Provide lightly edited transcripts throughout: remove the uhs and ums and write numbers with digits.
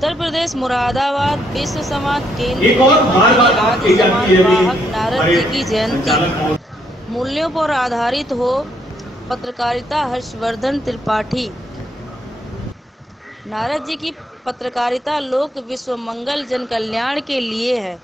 उत्तर प्रदेश मुरादाबाद विश्व समाज केंद्र एक में और बार मनाई बार बात आदि कही जाती है समाज वाहक अभी नारद हमारे जी की जयंती। संचालक मूल्यों पर आधारित हो पत्रकारिता। हर्षवर्धन त्रिपाठी। नारद जी की पत्रकारिता लोक विश्व मंगल जन कल्याण के लिए है।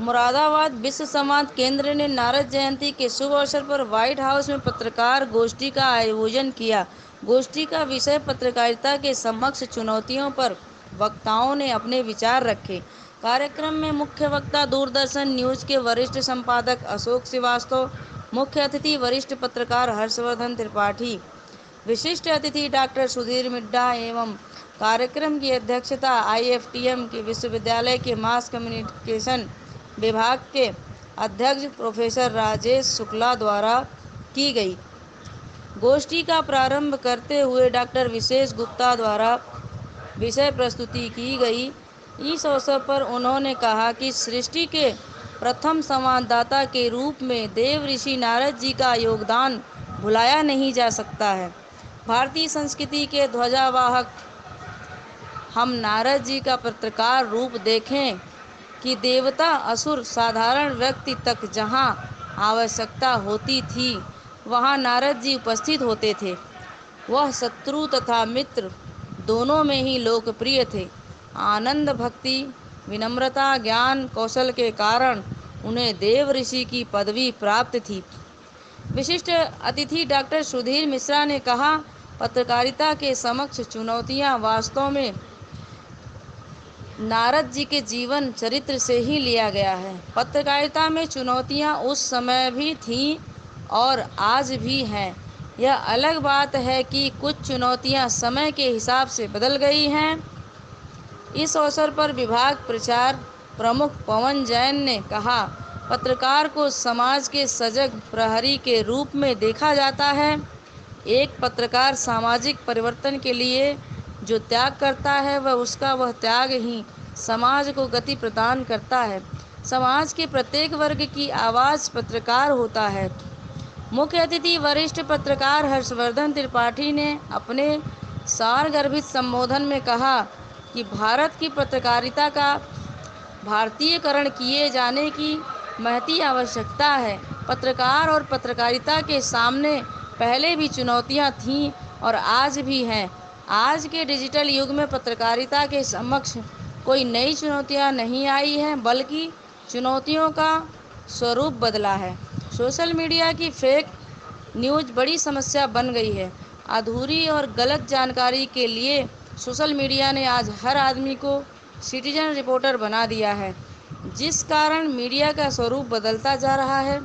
मुरादाबाद विश्व समाज केंद्र ने नारद जयंती के शुभ अवसर पर व्हाइट हाउस में पत्रकार गोष्ठी का आयोजन किया। गोष्ठी का विषय पत्रकारिता के समक्ष चुनौतियों पर वक्ताओं ने अपने विचार रखे। कार्यक्रम में मुख्य वक्ता दूरदर्शन न्यूज के वरिष्ठ संपादक अशोक श्रीवास्तव, मुख्य अतिथि वरिष्ठ पत्रकार हर्षवर्धन त्रिपाठी, विशिष्ट अतिथि डॉक्टर सुधीर मिड्ढा एवं कार्यक्रम की अध्यक्षता IFTM के विश्वविद्यालय के मास कम्युनिकेशन विभाग के अध्यक्ष प्रोफेसर राजेश शुक्ला द्वारा की गई। गोष्ठी का प्रारंभ करते हुए डॉक्टर विशेष गुप्ता द्वारा विषय प्रस्तुति की गई। इस अवसर पर उन्होंने कहा कि सृष्टि के प्रथम संवाददाता के रूप में देव ऋषि नारद जी का योगदान भुलाया नहीं जा सकता है। भारतीय संस्कृति के ध्वजावाहक हम नारद जी का पत्रकार रूप देखें कि देवता असुर साधारण व्यक्ति तक जहाँ आवश्यकता होती थी वहाँ नारद जी उपस्थित होते थे। वह शत्रु तथा मित्र दोनों में ही लोकप्रिय थे। आनंद, भक्ति, विनम्रता, ज्ञान कौशल के कारण उन्हें देव ऋषि की पदवी प्राप्त थी। विशिष्ट अतिथि डॉक्टर सुधीर मिश्रा ने कहा, पत्रकारिता के समक्ष चुनौतियां वास्तव में नारद जी के जीवन चरित्र से ही लिया गया है। पत्रकारिता में चुनौतियां उस समय भी थीं और आज भी हैं। यह अलग बात है कि कुछ चुनौतियां समय के हिसाब से बदल गई हैं। इस अवसर पर विभाग प्रचार प्रमुख पवन जैन ने कहा, पत्रकार को समाज के सजग प्रहरी के रूप में देखा जाता है। एक पत्रकार सामाजिक परिवर्तन के लिए जो त्याग करता है वह त्याग ही समाज को गति प्रदान करता है। समाज के प्रत्येक वर्ग की आवाज़ पत्रकार होता है। मुख्य अतिथि वरिष्ठ पत्रकार हर्षवर्धन त्रिपाठी ने अपने सारगर्भित संबोधन में कहा कि भारत की पत्रकारिता का भारतीयकरण किए जाने की महती आवश्यकता है। पत्रकार और पत्रकारिता के सामने पहले भी चुनौतियां थीं और आज भी हैं। आज के डिजिटल युग में पत्रकारिता के समक्ष कोई नई चुनौतियां नहीं आई हैं, बल्कि चुनौतियों का स्वरूप बदला है। सोशल मीडिया की फेक न्यूज़ बड़ी समस्या बन गई है। अधूरी और गलत जानकारी के लिए सोशल मीडिया ने आज हर आदमी को सिटीजन रिपोर्टर बना दिया है, जिस कारण मीडिया का स्वरूप बदलता जा रहा है।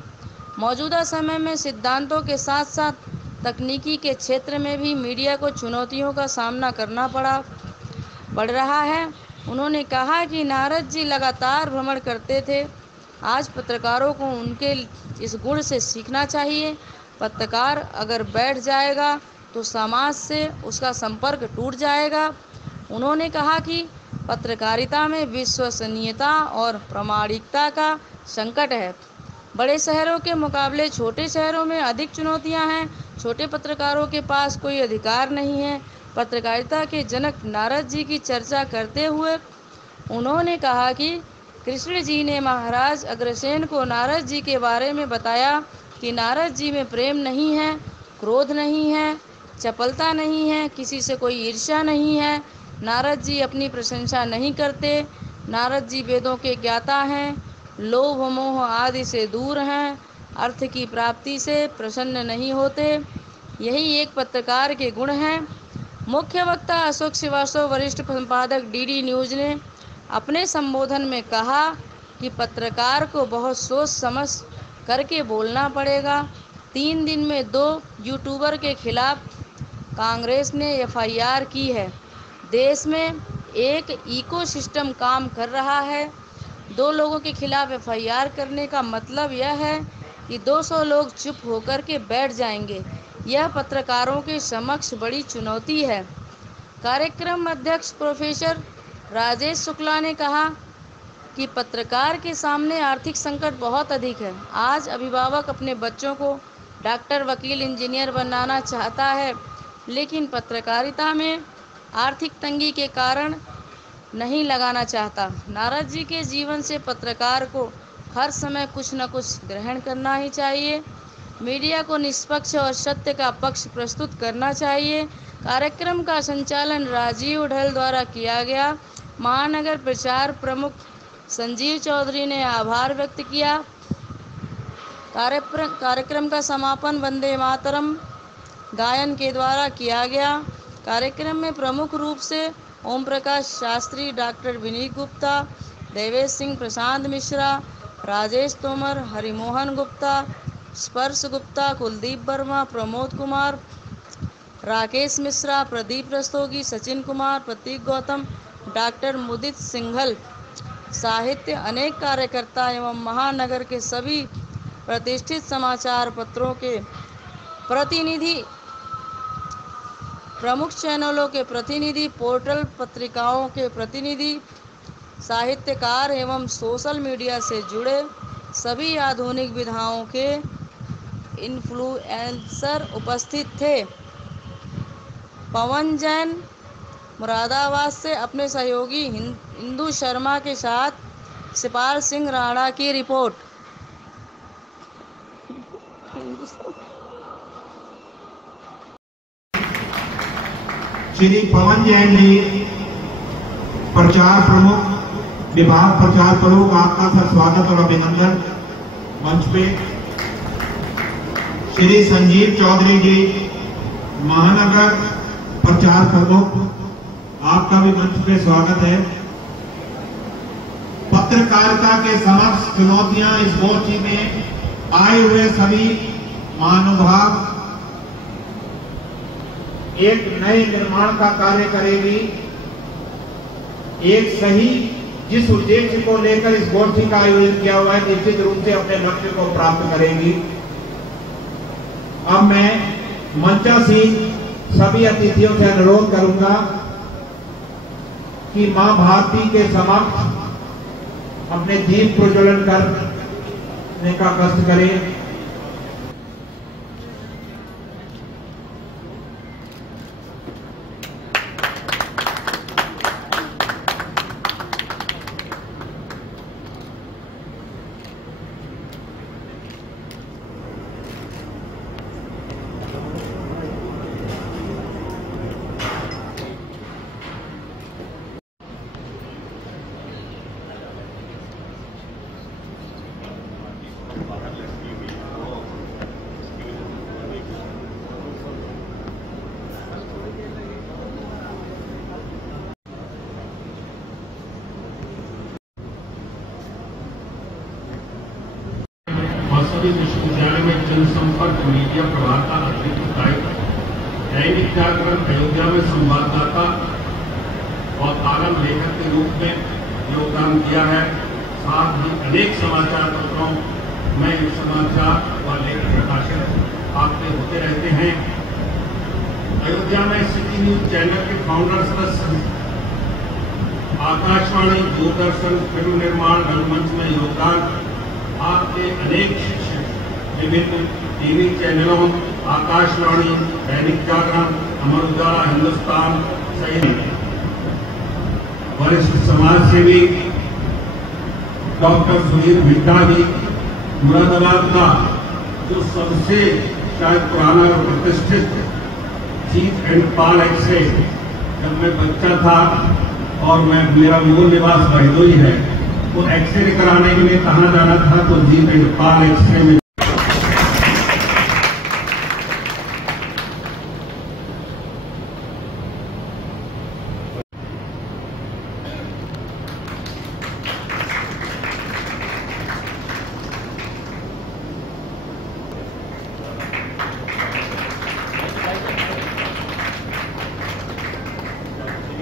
मौजूदा समय में सिद्धांतों के साथ साथ तकनीकी के क्षेत्र में भी मीडिया को चुनौतियों का सामना करना पड़ रहा है। उन्होंने कहा कि नारद जी लगातार भ्रमण करते थे। आज पत्रकारों को उनके इस गुण से सीखना चाहिए। पत्रकार अगर बैठ जाएगा तो समाज से उसका संपर्क टूट जाएगा। उन्होंने कहा कि पत्रकारिता में विश्वसनीयता और प्रामाणिकता का संकट है। बड़े शहरों के मुकाबले छोटे शहरों में अधिक चुनौतियां हैं। छोटे पत्रकारों के पास कोई अधिकार नहीं है। पत्रकारिता के जनक नारद जी की चर्चा करते हुए उन्होंने कहा कि कृष्ण जी ने महाराज अग्रसेन को नारद जी के बारे में बताया कि नारद जी में प्रेम नहीं है, क्रोध नहीं है, चपलता नहीं है, किसी से कोई ईर्ष्या नहीं है। नारद जी अपनी प्रशंसा नहीं करते। नारद जी वेदों के ज्ञाता हैं, लोभ मोह आदि से दूर हैं, अर्थ की प्राप्ति से प्रसन्न नहीं होते। यही एक पत्रकार के गुण हैं। मुख्य वक्ता अशोक श्रीवास्तव वरिष्ठ संपादक DD न्यूज़ ने अपने संबोधन में कहा कि पत्रकार को बहुत सोच समझ करके बोलना पड़ेगा। 3 दिन में 2 यूट्यूबर के खिलाफ कांग्रेस ने FIR की है। देश में एक इकोसिस्टम काम कर रहा है। 2 लोगों के खिलाफ FIR करने का मतलब यह है कि 200 लोग चुप होकर के बैठ जाएंगे। यह पत्रकारों के समक्ष बड़ी चुनौती है। कार्यक्रम अध्यक्ष प्रोफेसर राजेश शुक्ला ने कहा कि पत्रकार के सामने आर्थिक संकट बहुत अधिक है। आज अभिभावक अपने बच्चों को डॉक्टर, वकील, इंजीनियर बनाना चाहता है, लेकिन पत्रकारिता में आर्थिक तंगी के कारण नहीं लगाना चाहता। नारद जी के जीवन से पत्रकार को हर समय कुछ न कुछ ग्रहण करना ही चाहिए। मीडिया को निष्पक्ष और सत्य का पक्ष प्रस्तुत करना चाहिए। कार्यक्रम का संचालन राजीव ढल द्वारा किया गया। महानगर प्रचार प्रमुख संजीव चौधरी ने आभार व्यक्त किया। कार्यक्रम का समापन वंदे मातरम गायन के द्वारा किया गया। कार्यक्रम में प्रमुख रूप से ओम प्रकाश शास्त्री, डॉक्टर विनीत गुप्ता, देवेश सिंह, प्रशांत मिश्रा, राजेश तोमर, हरिमोहन गुप्ता, स्पर्श गुप्ता, कुलदीप वर्मा, प्रमोद कुमार, राकेश मिश्रा, प्रदीप रस्तोगी, सचिन कुमार, प्रतीक गौतम, डॉक्टर मुदित सिंघल, साहित्य अनेक कार्यकर्ता एवं महानगर के सभी प्रतिष्ठित समाचार पत्रों के प्रतिनिधि, प्रमुख चैनलों के प्रतिनिधि, पोर्टल पत्रिकाओं के प्रतिनिधि, साहित्यकार एवं सोशल मीडिया से जुड़े सभी आधुनिक विधाओं के इन्फ्लुएंसर उपस्थित थे। पवन जैन मुरादाबाद से अपने सहयोगी इंदु शर्मा के साथ सिपाल सिंह राणा की रिपोर्ट। श्री पवन जैन जी, प्रचार प्रमुख, विभाग प्रचार प्रमुख, आपका सर स्वागत और अभिनंदन मंच पे। श्री संजीव चौधरी जी, महानगर प्रचार प्रमुख, आपका भी मंच पे स्वागत है। पत्रकारिता के समक्ष चुनौतियां इस गोष्ठी में आए हुए सभी महानुभाव एक नए निर्माण का कार्य करेगी। एक सही जिस उद्देश्य को लेकर इस गोष्ठी का आयोजन किया हुआ है, निश्चित रूप से अपने लक्ष्य को प्राप्त करेगी। अब मैं मंचासीन सभी अतिथियों से अनुरोध करूंगा कि मां भारती के समक्ष अपने दीप प्रज्वलन करने का कष्ट करें। सभी विश्वविद्यालय में जनसंपर्क मीडिया प्रभाता अतिरिक्त दायित्व, दैनिक जागरण अयोध्या में संवाददाता और कॉलम लेखक के रूप में योगदान किया है। साथ ही अनेक समाचार पत्रों में समाचार व लेख प्रकाशित आपके होते रहते हैं। अयोध्या में सिटी न्यूज चैनल के फाउंडर सदस्य, आकाशवाणी, दूरदर्शन, फिल्म निर्माण, रंगमंच में योगदान, आपके अनेक विभिन्न टीवी चैनलों, आकाशवाणी, दैनिक जागरण, अमर उजाला, हिंदुस्तान सहित वरिष्ठ समाज सेवी डॉक्टर सुधीर भिट्टा जी, मुरादाबाद का जो सबसे शायद पुराना और प्रतिष्ठित चीफ एंड पाल एक्सरे, जब मैं बच्चा था और मेरा मूल निवास बहदोई है, वो एक्सरे कराने के लिए कहाँ जाना था तो जीप एंड पाल एक्सरे में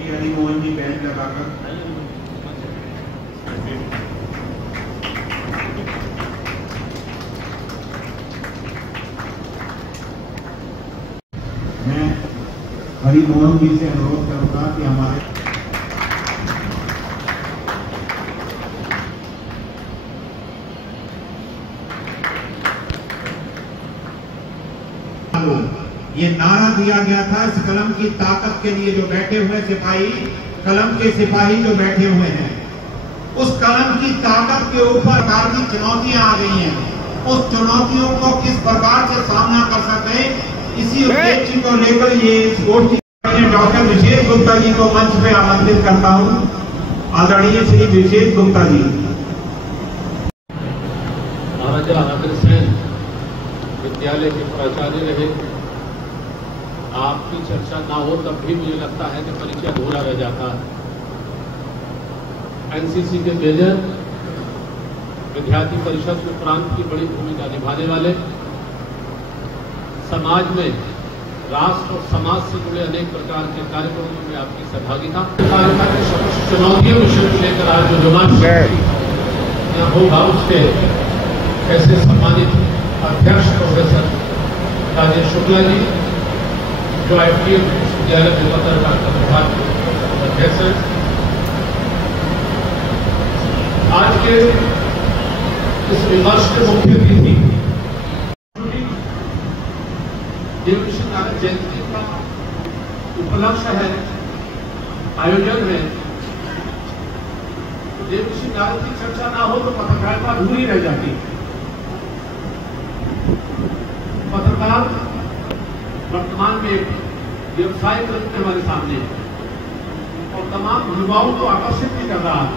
हरिमोहन जी बैंड लगाकर मैं हरिमोहन जी से अनुरोध करूंगा कि हमारे ये नारा दिया गया था इस कलम की ताकत के लिए। जो बैठे हुए सिपाही, कलम के सिपाही जो बैठे हुए हैं, उस कलम की ताकत के ऊपर प्रकार की चुनौतियां आ गई हैं। उस चुनौतियों को किस प्रकार से सामना कर सके, इसी उद्देश्य को लेकर ये गोष्ठी। डॉक्टर विशेष गुप्ता जी को मंच पे आमंत्रित करता हूं। आदरणीय श्री विशेष गुप्ता जी। महाराजा अग्रसेन विद्यालय के प्राचार्य रहे। आपकी चर्चा ना हो तब भी मुझे लगता है कि परिचय अधूरा रह जाता है। एनसीसी के मेजर, विद्यार्थी परिषद में प्रांत की बड़ी भूमिका निभाने वाले, समाज में राष्ट्र और समाज से जुड़े अनेक प्रकार के कार्यक्रमों में आपकी सहभागिता, चुनौतियों में शुरू लेकर आज जो विमर्श यहाँ होगा उसके कैसे सम्मानित अध्यक्ष प्रोफेसर राजेश शुक्ला जी, जो IPM विद्यालय में पत्रकारिता विभाग के अध्यक्ष हैं। आज के इस विमर्श के मुख्य अतिथि देवऋषि नारद जयंती का उपलक्ष्य है, आयोजन है। देवऋषि नारद की चर्चा ना हो तो पत्रकारिता अधूरी रह जाती। पत्रकार वर्तमान में एक व्यवसाय के रूप में हमारे सामने है और तमाम युवाओं को आकर्षित भी कर रहा है।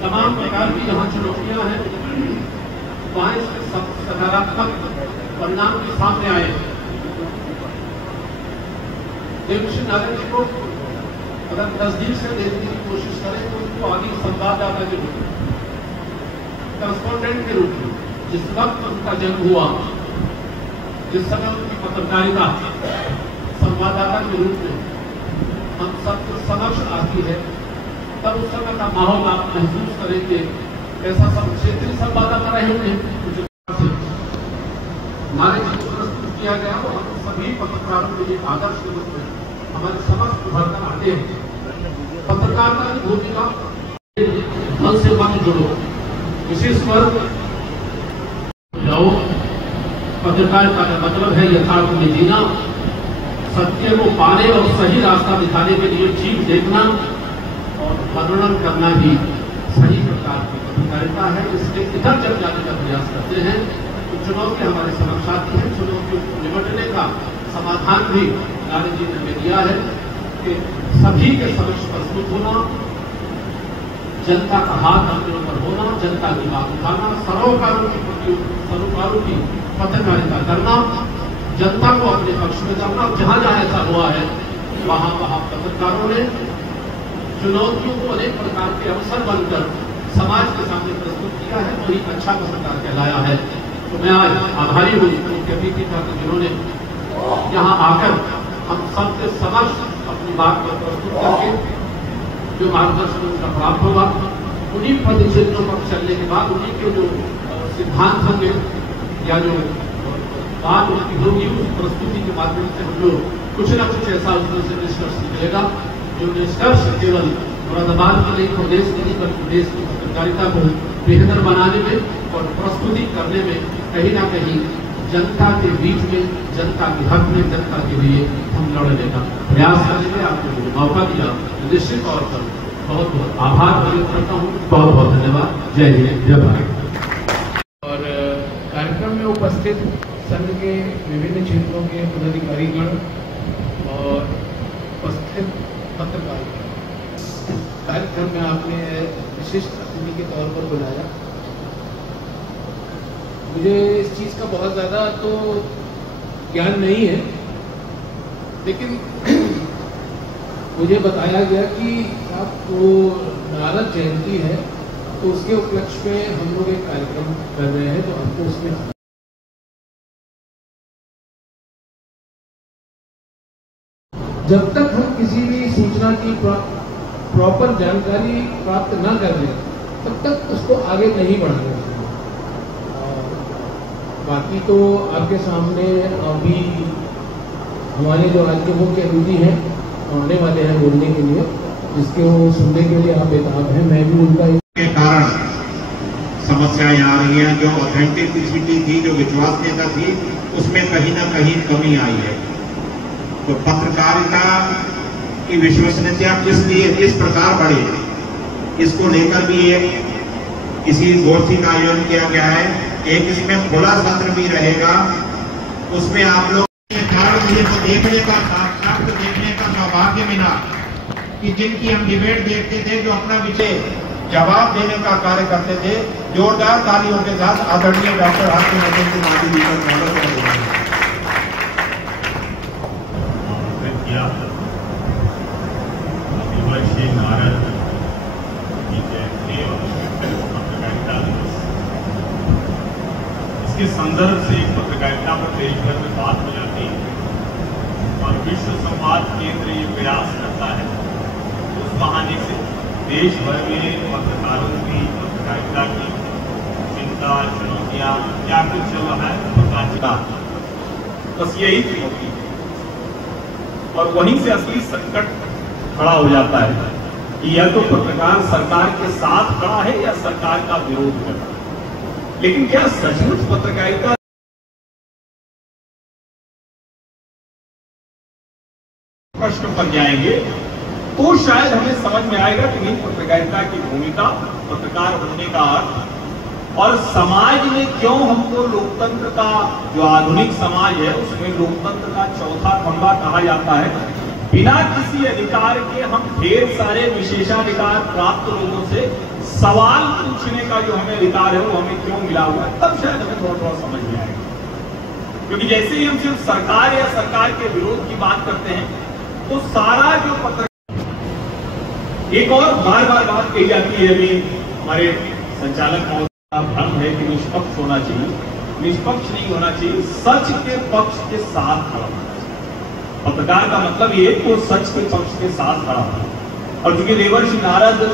तमाम प्रकार की यहाँ चुनौतियां हैं, वहां इसके सकारात्मक परिणाम के सामने आए। देवऋषि नारद जी को अगर नजदीक से देखने की कोशिश करें तो उनको आदि संवाददाता के रूप में, करस्पॉन्डेंट के रूप में, जिस वक्त उनका जन्म हुआ, जिस समय उनकी पत्रकारिता संवाददाता के रूप में हम सबके समक्ष आती है, तब उस समय का माहौल आप महसूस करेंगे। ऐसा सब क्षेत्रीय संवाददाता रहे होंगे हमारे जी को प्रस्तुत किया गया, तो हम सभी पत्रकारों के लिए आदर्श के रूप में हमारे समक्ष उभर कर आते हैं। पत्रकारिता की भूमिका मन से मन जुड़ो, विशेष वर्ग जाओ। पत्रकारिता का मतलब है यथार्थ में जीना, सत्य को पाने और सही रास्ता दिखाने के लिए चीज देखना और वर्णन करना भी सही प्रकार की पत्रकारिता है। इसके इधर जब जाने का प्रयास करते हैं तो चुनौती हमारे समक्ष आती है। चुनौतियों को निपटने का समाधान भी नारद जी ने दिया है कि सभी के समक्ष प्रस्तुत होना, जनता का हाथ अपने ऊपर होना, जनता की बात उठाना, सरोकारों की पत्रकारिता करना, जनता को अपने पक्ष में करना। जहां जहां ऐसा हुआ है वहां वहां पत्रकारों ने चुनौतियों को अनेक प्रकार के अवसर बनकर समाज के सामने प्रस्तुत किया है और एक अच्छा पत्रकार कहलाया है। तो मैं आज आभारी हूँ मुख्य अतिथि का, जिन्होंने यहाँ आकर हम सबके समक्ष अपनी बात को प्रस्तुत करके जो मार्गदर्शन उनका प्राप्त होगा, उन्हीं पदचिन्हों पर चलने के बाद उन्हीं के जो सिद्धांत होंगे या जो बात उनकी होगी, उस प्रस्तुति के माध्यम से हम लोग कुछ न कुछ ऐसा उसमें से निष्कर्ष निकलेगा जो निष्कर्ष केवल मुरादाबाद के नहीं, प्रदेश के नहीं, बल्कि देश की पत्रकारिता को बेहतर बनाने में और प्रस्तुति करने में कहीं ना कहीं जनता के बीच में, जनता के हक में, जनता के लिए हम लड़ने का प्रयास करने में आपको जो मौका दिया, निश्चित तौर पर बहुत बहुत आभार व्यक्त करता हूँ। बहुत बहुत धन्यवाद। जय हिंद, जय भारत। और कार्यक्रम में उपस्थित संघ के विभिन्न क्षेत्रों के पदाधिकारीगण और उपस्थित पत्रकार, कार्यक्रम में आपने विशिष्ट अतिथि के तौर पर बुलाया। मुझे इस चीज़ का बहुत ज़्यादा तो ज्ञान नहीं है, लेकिन मुझे बताया गया कि आपको नारद जयंती है तो उसके उपलक्ष्य में हम लोग एक कार्यक्रम कर रहे हैं, तो हमको उसमें जब तक हम किसी भी सूचना की प्रॉपर जानकारी प्राप्त न कर लें तब तक उसको आगे नहीं बढ़ाना चाहिए। बाकी तो आपके सामने अभी हमारे जो राज्य मुख्य अतिथि हैं आने वाले हैं बोलने के लिए, जिसके वो सुनने के लिए आप बेताब हैं। मैं भी उनका के कारण समस्याएं आ रही हैं, जो ऑथेंटिसिटी थी, जो विश्वसनीयता थी, उसमें कहीं ना कहीं कमी आई है। तो पत्रकारिता की विश्वसनीयता किस प्रकार बढ़े, इसको लेकर भी किसी गोष्ठी का आयोजन किया गया है। एक इसमें खुला सत्र भी रहेगा, उसमें आप लोग मुझे तो देखने का, साक्षात देखने का सौभाग्य मिला कि जिनकी हम डिबेट देखते थे, जो अपना विषय जवाब देने का कार्य करते थे। जोरदार तालियों के साथ आदरणीय डॉक्टर हर्षवर्धन सिंह मांझी जी का स्वागत करेंगे। आदिवासी नारद की जयंती और पत्रकारिता दिवस, इसके संदर्भ से पत्रकारिता पर देश भर में बात हो जाती है और विश्व संवाद केंद्र ये प्रयास करता है उस बहाने से देश भर में पत्रकारों की, पत्रकारिता की चिंता, चुनौतियां, क्या कुछ चल रहा है पत्रकारिता, बस यही चुनौती है। और वहीं से असली संकट खड़ा हो जाता है कि या तो पत्रकार सरकार के साथ खड़ा है या सरकार का विरोध कर रहा है। लेकिन क्या सचमुच पत्रकारिता प्रश्न पर जाएंगे तो शायद हमें समझ में आएगा कि नहीं पत्रकारिता की भूमिका, पत्रकार होने का अर्थ, और समाज में क्यों हमको लोकतंत्र का, जो आधुनिक समाज है उसमें लोकतंत्र का चौथा खंभा कहा जाता है, बिना किसी अधिकार के हम ढेर सारे विशेषाधिकार प्राप्त लोगों से सवाल पूछने का जो हमें अधिकार है वो हमें क्यों मिला हुआ है, तब शायद हमें थोड़ा थोड़ा समझ में आएगा। क्योंकि जैसे ही हम सिर्फ सरकार या सरकार के विरोध की बात करते हैं तो सारा जो पत्र, एक और बार बार बात कही जाती है, अभी हमारे संचालक महोदय का भ्रम है कि निष्पक्ष होना चाहिए, निष्पक्ष नहीं होना चाहिए, सच के पक्ष के साथ खड़ा होना चाहिए। पत्रकार का मतलब ये कि वो सच के पक्ष के साथ खड़ा होना। और चूंकि देवर्षि नारद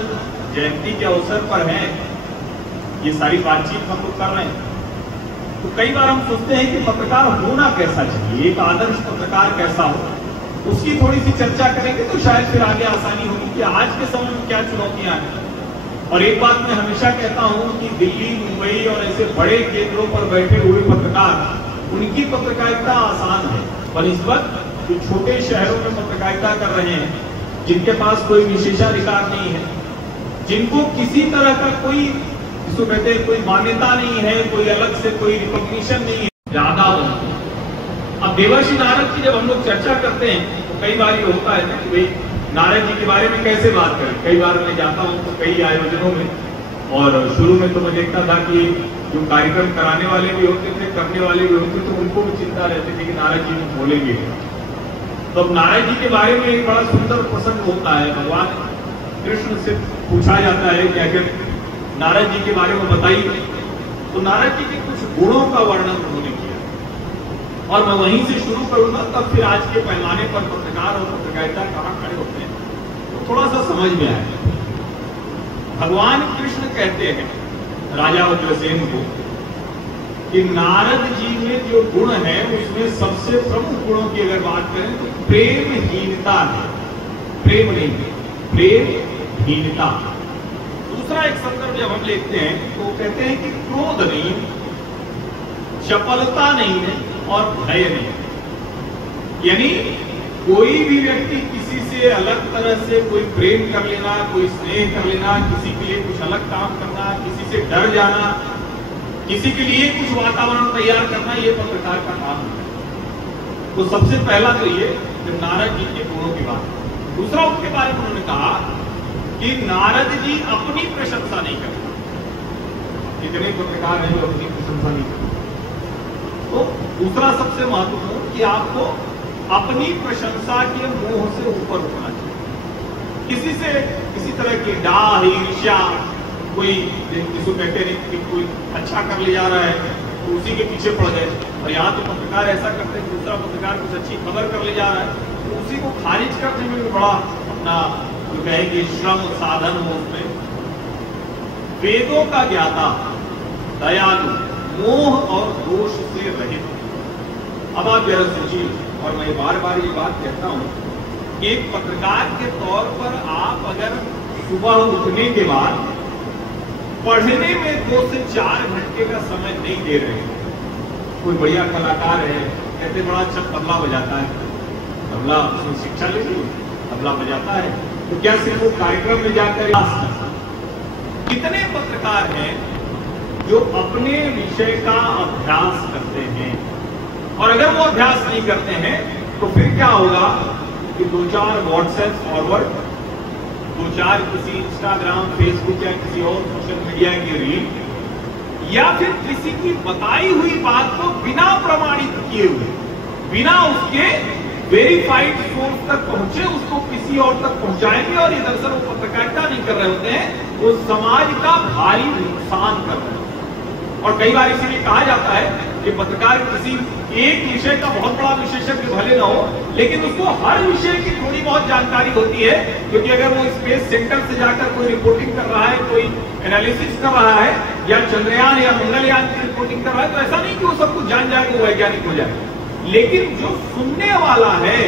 जयंती के अवसर पर है, ये सारी बातचीत हम लोग कर रहे हैं, तो कई बार हम सोचते हैं कि पत्रकार होना कैसा चाहिए, एक आदर्श पत्रकार कैसा हो, उसकी थोड़ी सी चर्चा करेंगे तो शायद फिर आगे आसानी होगी कि आज के समय में क्या चुनौतियां हैं। और एक बात मैं हमेशा कहता हूं कि दिल्ली, मुंबई और ऐसे बड़े केंद्रों पर बैठे हुए पत्रकार, उनकी पत्रकारिता आसान है, बनिस्बत जो छोटे शहरों में पत्रकारिता कर रहे हैं, जिनके पास कोई विशेषाधिकार नहीं है, जिनको किसी तरह का कोई, जिसको कहते हैं कोई मान्यता नहीं है, कोई अलग से कोई रिकॉग्निशन नहीं है, ज्यादा बनते हैं। अब देवर्षि नारद की जब हम लोग चर्चा करते हैं तो कई बार ये होता है ना कि भाई नारद जी के बारे में कैसे बात करें। कई बार मैं जाता हूँ तो कई आयोजनों में, और शुरू में तो मैं देखता था कि जो कार्यक्रम कराने वाले भी होते थे, करने वाले भी होते थे, उनको भी चिंता रहती थी कि नारद जी में बोलेंगे। तो अब नारद जी के बारे में एक बड़ा सुंदर प्रसंग होता है, भगवान कृष्ण से पूछा जाता है कि अगर नारद जी के बारे में बताइए, तो नारद जी के कुछ गुणों का वर्णन उन्होंने किया और मैं वहीं से शुरू करूंगा, तब फिर आज के पैमाने पर पत्रकार और पत्रकारिता कहां खड़े होते हैं तो थोड़ा सा समझ में आएगा। भगवान कृष्ण कहते हैं राजा उग्रसेन को कि नारद जी में जो गुण है उसमें सबसे प्रमुख गुणों की अगर बात करें तो प्रेमहीनता है, प्रेम नहीं है, प्रेमहीनता। दूसरा एक संदर्भ जब हम लेते हैं तो कहते हैं कि क्रोध नहीं, चपलता नहीं है और भय नहीं। यानी कोई भी व्यक्ति किसी से अलग तरह से कोई प्रेम कर लेना, कोई स्नेह कर लेना, किसी के लिए कुछ अलग काम करना, किसी से डर जाना, किसी के लिए कुछ वातावरण तैयार करना, ये पत्रकार का काम है। तो सबसे पहला तो ये नारद जी के गुणों की बात। दूसरा उनके बारे में उन्होंने कहा कि नारद जी अपनी प्रशंसा नहीं करते, कितने पत्रकार हैं जो अपनी प्रशंसा नहीं करते। तो दूसरा सबसे महत्वपूर्ण कि आपको अपनी प्रशंसा के मोह से ऊपर उठना चाहिए। किसी से किसी तरह की डाह, ईर्ष्या, कोई जिसको कहते हैं कि कोई अच्छा कर ले जा रहा है तो उसी के पीछे पड़ गए। और यहाँ तो पत्रकार ऐसा करते हैं, दूसरा पत्रकार कुछ अच्छी खबर कर ले जा रहा है तो उसी को खारिज करने में भी बड़ा अपना जो कहेंगे श्रम साधन हो उसमें। वेदों का ज्ञाता, दयालु, मोह और दोष से रहित। अब आप जरा सोचिए, और मैं बार बार ये बात कहता हूं कि एक पत्रकार के तौर पर आप अगर सुबह उठने के बाद पढ़ने में 2 से 4 घंटे का समय नहीं दे रहे हैं। कोई बढ़िया कलाकार है, कहते बड़ा अच्छा तबला बजाता है, तबला उसमें शिक्षा ले ली, तबला बजाता है, तो क्या सिर्फ वो कार्यक्रम में जाकर कितने पत्रकार हैं जो अपने विषय का अभ्यास करते हैं? और अगर वो अभ्यास नहीं करते हैं तो फिर क्या होगा कि 2-4 व्हाट्सएप फॉरवर्ड, 2-4 किसी इंस्टाग्राम, फेसबुक या किसी और सोशल मीडिया की रील, या फिर किसी की बताई हुई बात को बिना प्रमाणित किए हुए, बिना उसके वेरीफाइड सोर्स तक पहुंचे उसको किसी और तक पहुंचाएंगे, और ये दरअसल वो पत्रकारिता नहीं कर रहे होते हैं, वो समाज का भारी नुकसान कर रहे हैं। और कई बार इसीलिए कहा जाता है कि पत्रकार किसी एक विषय का बहुत बड़ा विशेषज्ञ भले ना हो, लेकिन उसको हर विषय की थोड़ी बहुत जानकारी होती है, क्योंकि अगर वो स्पेस सेंटर से जाकर कोई रिपोर्टिंग कर रहा है, कोई एनालिसिस कर रहा है, या चंद्रयान या मंगलयान की रिपोर्टिंग कर रहा है, तो ऐसा नहीं कि वो सब कुछ जान जाए, वो वैज्ञानिक हो जाए, लेकिन जो सुनने वाला है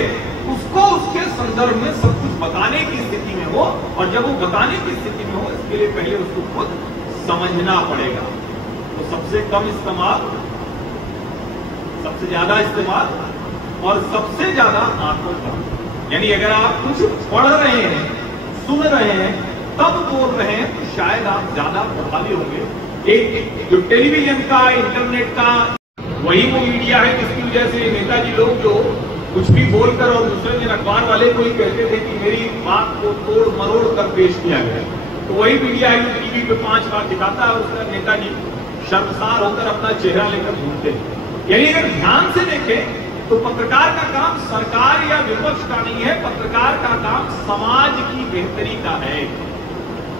उसको उसके संदर्भ में सब कुछ बताने की स्थिति में हो, और जब वो बताने की स्थिति में हो, इसके लिए पहले उसको खुद समझना पड़ेगा। तो सबसे कम इस्तेमाल, सबसे ज्यादा इस्तेमाल, और सबसे ज्यादा आंखों का। यानी अगर आप कुछ पढ़ रहे हैं, सुन रहे हैं, तब बोल रहे हैं, तो शायद आप ज्यादा प्रभावी होंगे। एक जो टेलीविजन का, इंटरनेट का, वही वो मीडिया है जिसकी वजह से नेताजी लोग जो कुछ भी बोलकर, और दूसरे दिन अखबार वाले को ही कहते थे कि मेरी बात को तोड़ मरोड़ कर पेश किया गया, तो वही मीडिया है जो टीवी पे 5 बार दिखाता है, उसका नेताजी शर्मसार होकर अपना चेहरा लेकर घूमते हैं। यानी अगर ध्यान से देखें तो पत्रकार का काम सरकार या विपक्ष का नहीं है, पत्रकार का काम समाज की बेहतरी का है।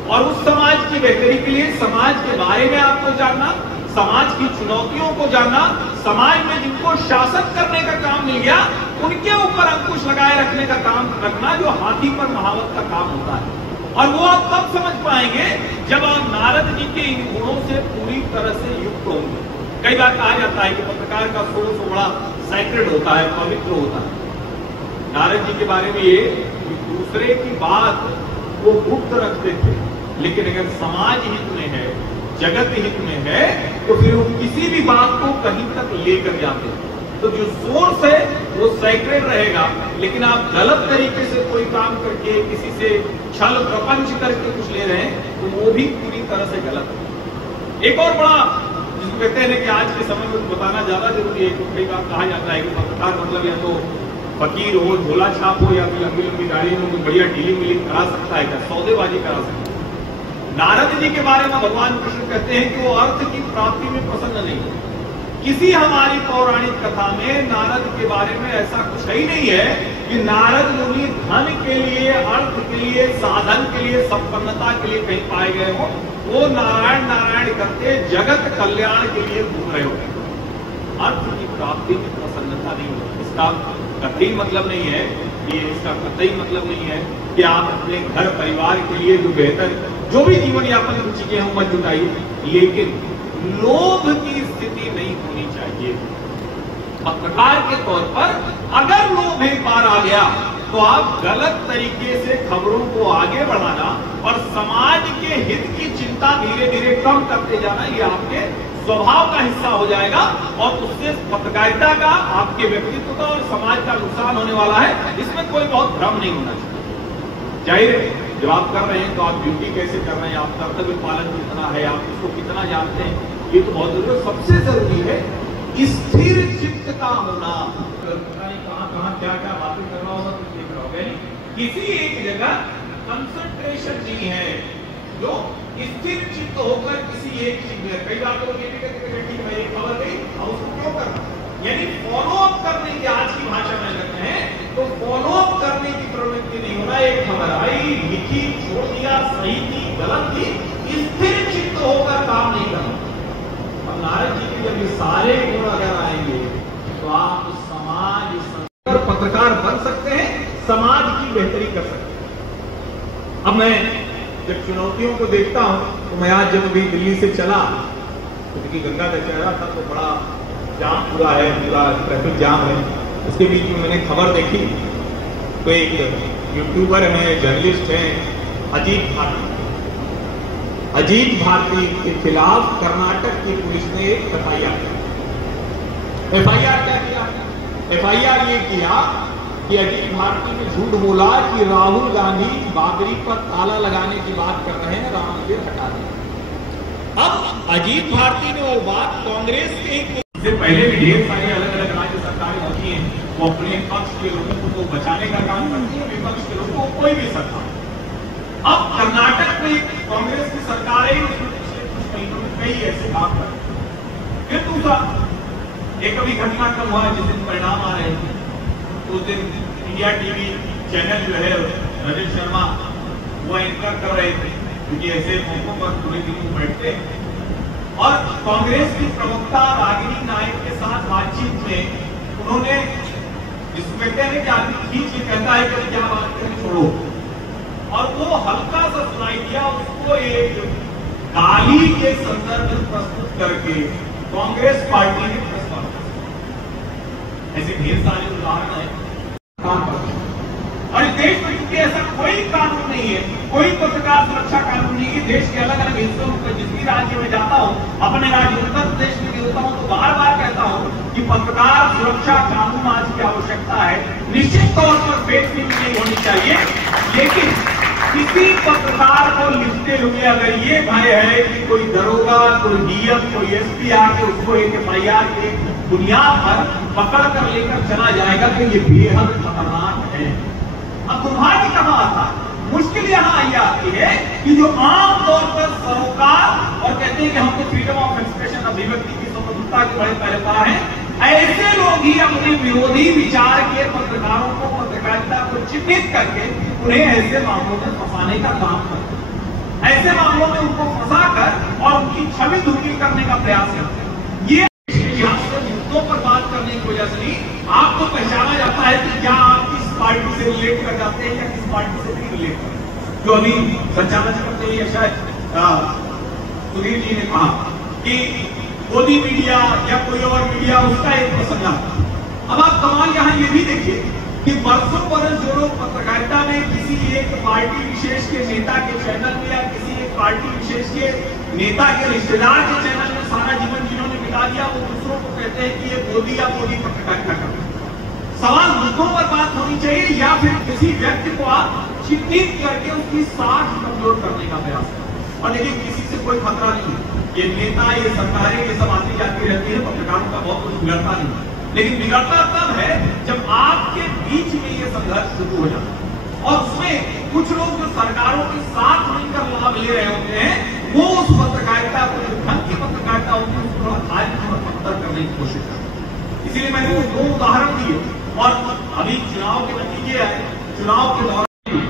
और उस समाज की बेहतरी के लिए समाज के बारे में आपको जानना, समाज की चुनौतियों को जानना, समाज में जिनको शासन करने का काम मिल गया उनके ऊपर अंकुश लगाए रखने का काम रखना, जो हाथी पर महावत का काम होता है। और वो आप तब समझ पाएंगे जब आप नारद जी के इन गुणों से पूरी तरह से युक्त होंगे। कई बार कहा जाता है कि पत्रकार का सोच बड़ा सैक्रेड होता है, पवित्र होता है। नारद जी के बारे में ये कि दूसरे की बात वो गुप्त रखते थे, लेकिन अगर समाज हित में है, जगत हित में है, तो फिर वो किसी भी बात को कहीं तक लेकर जाते हैं। तो जो सोर्स है वो सैक्रेड रहेगा, लेकिन आप गलत तरीके से कोई काम करके, किसी से छल प्रपंच करके कुछ ले रहे हैं, तो वो भी पूरी तरह से गलत है। एक और बड़ा जिसको कहते हैं कि आज के समय में बताना ज्यादा जरूरी है, क्योंकि कई बार कहा जाता है कि पत्रकार मतलब या तो फकीर हो, झोला छाप हो, या फिर लंबी लंबी गाड़ी में कोई बढ़िया डीलिंग वीलिंग करा सकता है, क्या सौदेबाजी करा सकता है। नारद जी के बारे में भगवान कृष्ण कहते हैं कि वो अर्थ की प्राप्ति में प्रसन्न नहीं है। किसी हमारी पौराणिक कथा में नारद के बारे में ऐसा कुछ ही नहीं है कि नारद मुनि धन के लिए, अर्थ के लिए, साधन के लिए, संपन्नता के लिए कहीं पाए गए हो। वो नारायण नारायण करके जगत कल्याण के लिए घूम रहे हो। अर्थ की प्राप्ति में प्रसन्नता नहीं है। इसका कतई मतलब नहीं है, ये इसका कतई मतलब नहीं है कि आप अपने घर परिवार के लिए जो बेहतर, जो भी जीवन यापन की चीजें हम मत जुटाइए, लेकिन लोभ की स्थिति नहीं होनी चाहिए। पत्रकार के तौर पर अगर लोभ एक बार आ गया तो आप गलत तरीके से खबरों को आगे बढ़ाना और समाज के हित की चिंता धीरे धीरे कम करते जाना, ये आपके स्वभाव का हिस्सा हो जाएगा, और उससे पत्रकारिता का, आपके व्यक्तित्व का और समाज का नुकसान होने वाला है। इसमें कोई बहुत भ्रम नहीं होना चाहिए। जाहिर है जब आप कर रहे हैं तो आप ड्यूटी कैसे कर रहे हैं, आप कर्तव्य पालन कितना है, आप उसको कितना जानते हैं, ये तो बहुत जरूरी है। सबसे जरूरी है स्थिर चित्त का होना। कहां क्या क्या बातें कर रहा होगा तो देख रहा होगा, किसी एक जगह कंसंट्रेशन नहीं है, जो स्थिर चित्त होकर किसी एक चीज में। कई बार तो ये भी कहते हैं कि मैं ये खबर गई, अब उसको क्यों करना, यानी फॉलो अप करने की, आज की भाषा में करते हैं तो फॉलो अप करने की प्रवृत्ति नहीं होना। एक खबर आई, लिखी, छोड़ दिया, सही थी, गलत थी, स्थिर चित्त होकर काम नहीं करना। और नारद जी के जब ये सारे गुण अगर आएंगे तो आप समाज पत्रकार बन सकते हैं, समाज की बेहतरी कर सकते हैं। अब मैं जब चुनौतियों को देखता हूं तो मैं आज जब अभी दिल्ली से चला, क्योंकि गंगा दशहरा था तो बड़ा जाम पूरा है, पूरा ट्रैफिक जाम है। उसके बीच में मैंने खबर देखी तो एक यूट्यूबर हैं, जर्नलिस्ट हैं, अजीत खान। अजीत भारती के खिलाफ कर्नाटक की पुलिस ने एक एफआईआर किया। एफआईआर क्या किया? एफआईआर ये किया कि अजीत भारती ने झूठ बोला कि राहुल गांधी बाबरी पर ताला लगाने की बात कर रहे हैं, राम मंदिर हटा दें। अब अजीत भारती ने वो बात कांग्रेस के इससे पहले भी ढेर सारी अलग अलग राज्य सरकारें होती हैं, वो अपने पक्ष के लोगों को बचाने का काम करती है, विपक्ष के लोगों को कोई भी सरकार। अब कर्नाटक में कांग्रेस की सरकार है, उसमें पिछले कुछ महीनों में कई ऐसे काम कर। फिर दूसरा एक अभी घटनाक्रम हुआ जिस दिन परिणाम आ रहे थे, उस दिन इंडिया टीवी चैनल जो है रजत शर्मा वो एंकर कर रहे थे, क्योंकि ऐसे मौकों पर पूरे दिन वो बैठते और कांग्रेस की प्रवक्ता रागिनी नायक के साथ बातचीत में उन्होंने जिसको कहते हैं कि आदमी खींच के कहता है कि क्या बात करें छोड़ो, और वो हल्का सा सुनाई दिया, उसको एक गाली के संदर्भ में प्रस्तुत करके कांग्रेस पार्टी ने ऐसे ढेर सारे उदाहरण है काम करते हैं। और इस देश में क्योंकि ऐसा कोई कानून नहीं है, कोई पत्रकार सुरक्षा कानून नहीं है, देश के अलग अलग हिस्सों में जिस भी राज्य में जाता हूं, अपने राज्य उत्तर प्रदेश में होता हूं तो बार बार कहता हूं कि पत्रकार सुरक्षा कानून आज की आवश्यकता है। निश्चित तौर पर फेक न्यूज नहीं होनी चाहिए, लेकिन किसी पत्रकार को लिखते हुए अगर ये भय है कि कोई दरोगा, कोई डीएम, कोई एसपी आके उसको एक एफआईआर के बुनियाद पर पकड़ कर लेकर चला जाएगा तो ये बेहद खतरनाक है। अब दुर्भाग्य कहां आता है? मुश्किल यहां ये आती है कि जो आमतौर पर सरोकार और कहते हैं कि हम तो फ्रीडम ऑफ एक्सप्रेशन, अभिव्यक्ति की स्वतंत्रता के बड़े पहरेदार हैं, ऐसे लोग ही अपने विरोधी विचार के पत्रकारों को, पत्रकारिता को चिन्हित करके उन्हें ऐसे मामलों में फंसाने का काम करते हैं, ऐसे मामलों में उनको फंसाकर और उनकी छवि धूमिल करने का प्रयास करते हैं। ये मुद्दों पर बात करने की वजह से नहीं, आपको पहचाना जाता है कि क्या आप किस पार्टी से रिलेट कर जाते हैं या किस पार्टी से नहीं रिलेट करते। जो अभी संचालन करते हुए शायद सुधीर जी ने कहा कि मोदी मीडिया या कोई और मीडिया उसका एक प्रसंग आता। अब आप कमाल यहां ये भी देखिए कि बरसों बरस जो लोग पत्रकारिता में किसी एक पार्टी विशेष के नेता के चैनल में या किसी एक पार्टी विशेष के नेता के रिश्तेदार के चैनल में सारा जीवन जिन्होंने बिता दिया, वो दूसरों को कहते हैं कि ये मोदी या मोदी पत्रकारिता करते हैं। सवाल मुद्दों पर बात होनी चाहिए या फिर किसी व्यक्ति को आप चिन्हित करके उसकी साख कमजोर करने का प्रयास करें। और देखिए किसी से कोई खतरा नहीं है, ये नेता, ये सरकारें, ये सब आती जाती रहती है, पत्रकारों का बहुत कुछ बिगड़ता नहीं, लेकिन बिगड़ता तब है जब आपके बीच में ये संघर्ष शुरू हो जाता है और उसमें कुछ लोग जो सरकारों के साथ मिलकर लाभ ले रहे होते हैं, वो उस पत्रकारिता को, जो ढंग की पत्रकारिता होती है, उसको थोड़ा खारिज और पत्थर करने की कोशिश करते हैं। इसीलिए मैंने वो दो उदाहरण दिए और अभी चुनाव के नतीजे आए, चुनाव के दौरान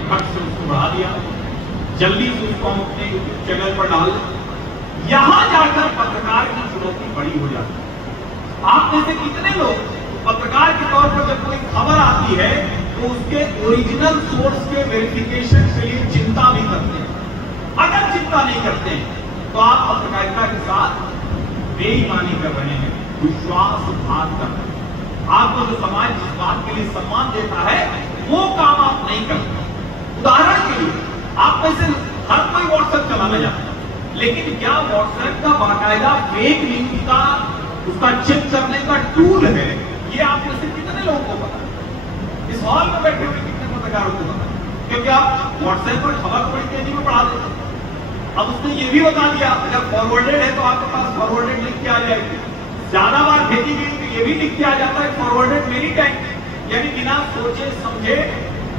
खर्च से उसको बढ़ा दिया, जल्दी से उसको हम अपने चैनल पर डाल, यहां जाकर पत्रकार की चुनौती बड़ी हो जाती है। आप में से कितने लोग पत्रकार के तौर पर जब कोई खबर आती है तो उसके ओरिजिनल सोर्स के वेरिफिकेशन के लिए चिंता भी करते हैं? अगर चिंता नहीं करते हैं तो आप पत्रकारिता के साथ बेईमानी कर रहे हैं, विश्वासघात कर रहे हैं। आपको जो समाज जिस बात के लिए सम्मान देता है वो काम आप नहीं करते। उदाहरण के लिए आप में से हर कोई व्हाट्सएप चलाना जानता है, लेकिन क्या व्हाट्सएप का बाकायदा फेक न्यूज का उसका चेक करने का टूल है? ये आप में से कितने लोगों को पता है? इस हॉल में बैठे हुए कितने पत्रकारों को पता है? क्योंकि आप व्हाट्सएप पर खबर बड़ी तेजी में बढ़ा देते हैं। अब उसने ये भी बता दिया अगर फॉरवर्डेड है तो आपके पास फॉरवर्डेड लिख के आ जाएगी, ज्यादा बार भेजी गई तो ये भी लिख के आ जाता है फॉरवर्डेड मेनी टाइम, यानी बिना सोचे समझे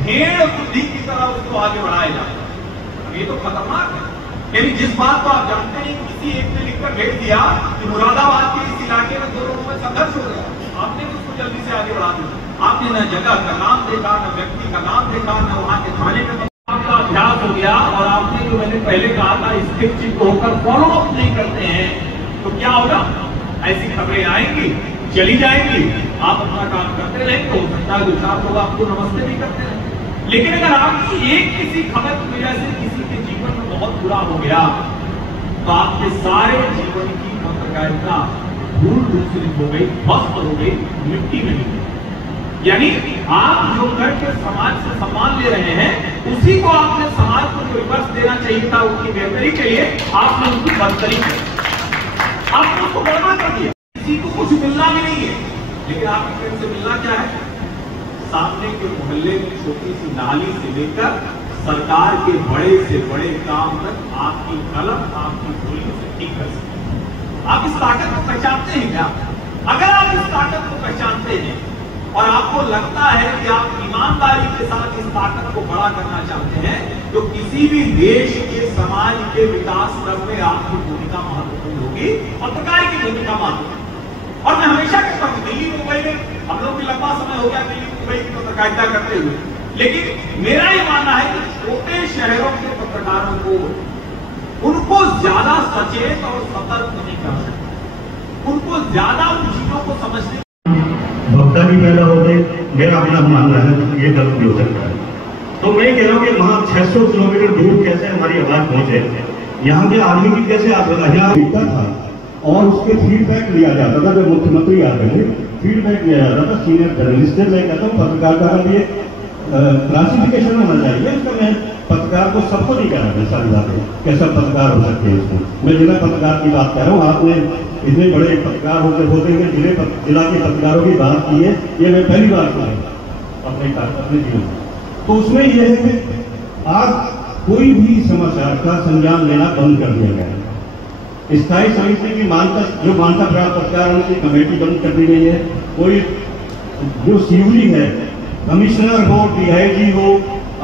भेड़ बुद्धि की तरह उसको आगे बढ़ाया जाता है। ये तो खतरनाक है। यानी जिस बात को आप जानते हैं किसी एक ने लिखकर भेज दिया कि मुरादाबाद के इस इलाके में 2 लोगों में संघर्ष हो गया, आपने भी उसको जल्दी से आगे बढ़ा दिया। आपने न जगह का नाम देखा, न व्यक्ति का नाम देखा, न वहां के थाने में आपका अभ्यास हो गया और आपने जो मैंने पहले कहा था स्थिर चित्त होकर फॉलो अप नहीं करते हैं तो क्या होगा? ऐसी खबरें आएंगी, चली जाएंगी, आप अपना काम करते रहेंगे, हो सकता है 2-4 लोग आपको नमस्ते भी करते रहेंगे। लेकिन अगर आपकी एक किसी खबर की वजह से किसी के जीवन में बहुत बुरा हो गया तो आपके सारे जीवन की पत्रकारिता धूल धूसरित हो गई, ध्वस्त हो गई, मिट्टी में मिल गई। यानी आप जो करके समाज से सम्मान ले रहे हैं, उसी को आपने समाज को जो रिवर्स देना चाहिए था उसकी बेहतरी के लिए आपने उसकी बदतरी कर, आपने उसको गड़बड़ कर दिया। किसी को कुछ मिलना भी नहीं है, लेकिन आपकी फ्रेंड से मिलना क्या है? सामने के मोहल्ले में छोटी सी नाली से लेकर सरकार के बड़े से बड़े काम तक आपकी कलम, आपकी गोली से ठीक कर सकते। आप इस ताकत को पहचानते हैं क्या? अगर आप इस ताकत को पहचानते हैं और आपको लगता है कि आप ईमानदारी के साथ इस ताकत को बड़ा करना चाहते हैं, तो किसी भी देश के समाज के विकास में आपकी भूमिका महत्वपूर्ण होगी, पत्रकार की भूमिका महत्वपूर्ण। और मैं हमेशा कहता हूं, दिल्ली मुंबई में हम लोग भी लंबा समय हो गया दिल्ली मुंबई की पत्रकारिता करते हुए, लेकिन मेरा ये मानना है कि छोटे शहरों के पत्रकारों को, उनको ज्यादा सचेत और सतर्क नहीं कर सकते, उनको ज्यादा उन चीजों को समझने भक्ता भी पैदा हो गए। मेरा अपना मानना है ये गलत भी हो सकता है। तो मैं कह रहा हूँ कि वहां 600 किलोमीटर दूर कैसे हमारी आवाज पहुंचे, यहाँ के आदमी की कैसे यहाँ दिखता था और उसके फीडबैक लिया जाता था। जब मुख्यमंत्री आते थे फीडबैक लिया जाता था सीनियर जर्नलिस्ट से। मैं कहता हूँ पत्रकारिता का लिए क्लासिफिकेशन होना चाहिए इसका। मैं पत्रकार को सबको नहीं कह रहा, सारी बातें कैसा पत्रकार हो सकते हैं इसको। मैं जिला पत्रकार की बात कर रहा हूँ। आपने इतने बड़े पत्रकार होते हुए जिला के पत्रकारों की बात की है, ये मैं पहली बार सुना अपने जीवन में। तो उसमें यह है कि आज कोई भी समाचार का संज्ञान लेना बंद कर दिया गया है। स्थायी समिति की मान्यता प्राप्त पत्रकारों की कमेटी बंद कर दी गई है। कोई जो सीयूली है, कमिश्नर हो, डीआईजी हो,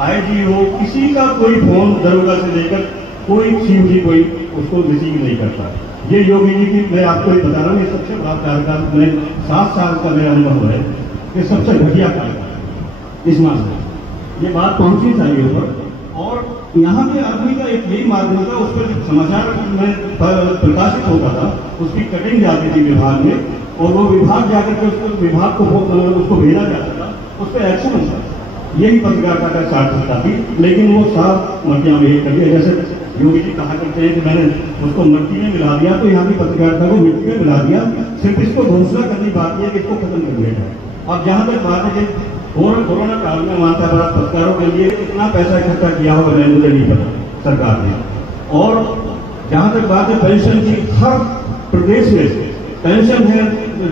आईजी हो, किसी का कोई फोन दरोगा से लेकर कोई सीयूली कोई उसको रिसीव नहीं करता। ये योगी जी की मैं आपको बता रहा हूँ, ये सबसे बड़ा कार्यकाल में 7 साल का मेरा अनुभव है कि सबसे घटिया कार्यकाल इस मामले में। ये बात पहुंचनी चाहिए ऊपर। और यहाँ के आदमी का एक यही माध्यम था, उस पर समाचार में प्रकाशित होता था, उसकी कटिंग जाती थी विभाग में और वो विभाग जाकर के उसको विभाग को उसको भेजा जाता था, उस पर एक्शन होता था। यही पत्रकारिता का सार्थकता थी। लेकिन वो साफ मटिया में कर दिया। जैसे योगी जी कहा करते हैं कि मैंने उसको मिट्टी में मिला दिया, तो यहाँ की पत्रकारिता को मिट्टी में मिला दिया। सिर्फ इसको घोषणा करनी बाकी है कि इसको खत्म कर देगा। अब जहां तक बात है कि कोरोना काल में मानता बड़ा पत्रकारों के लिए कितना पैसा इकट्ठा किया होगा मुझे नहीं पता सरकार ने। और जहां तक बात है पेंशन की, हर प्रदेश में पेंशन है।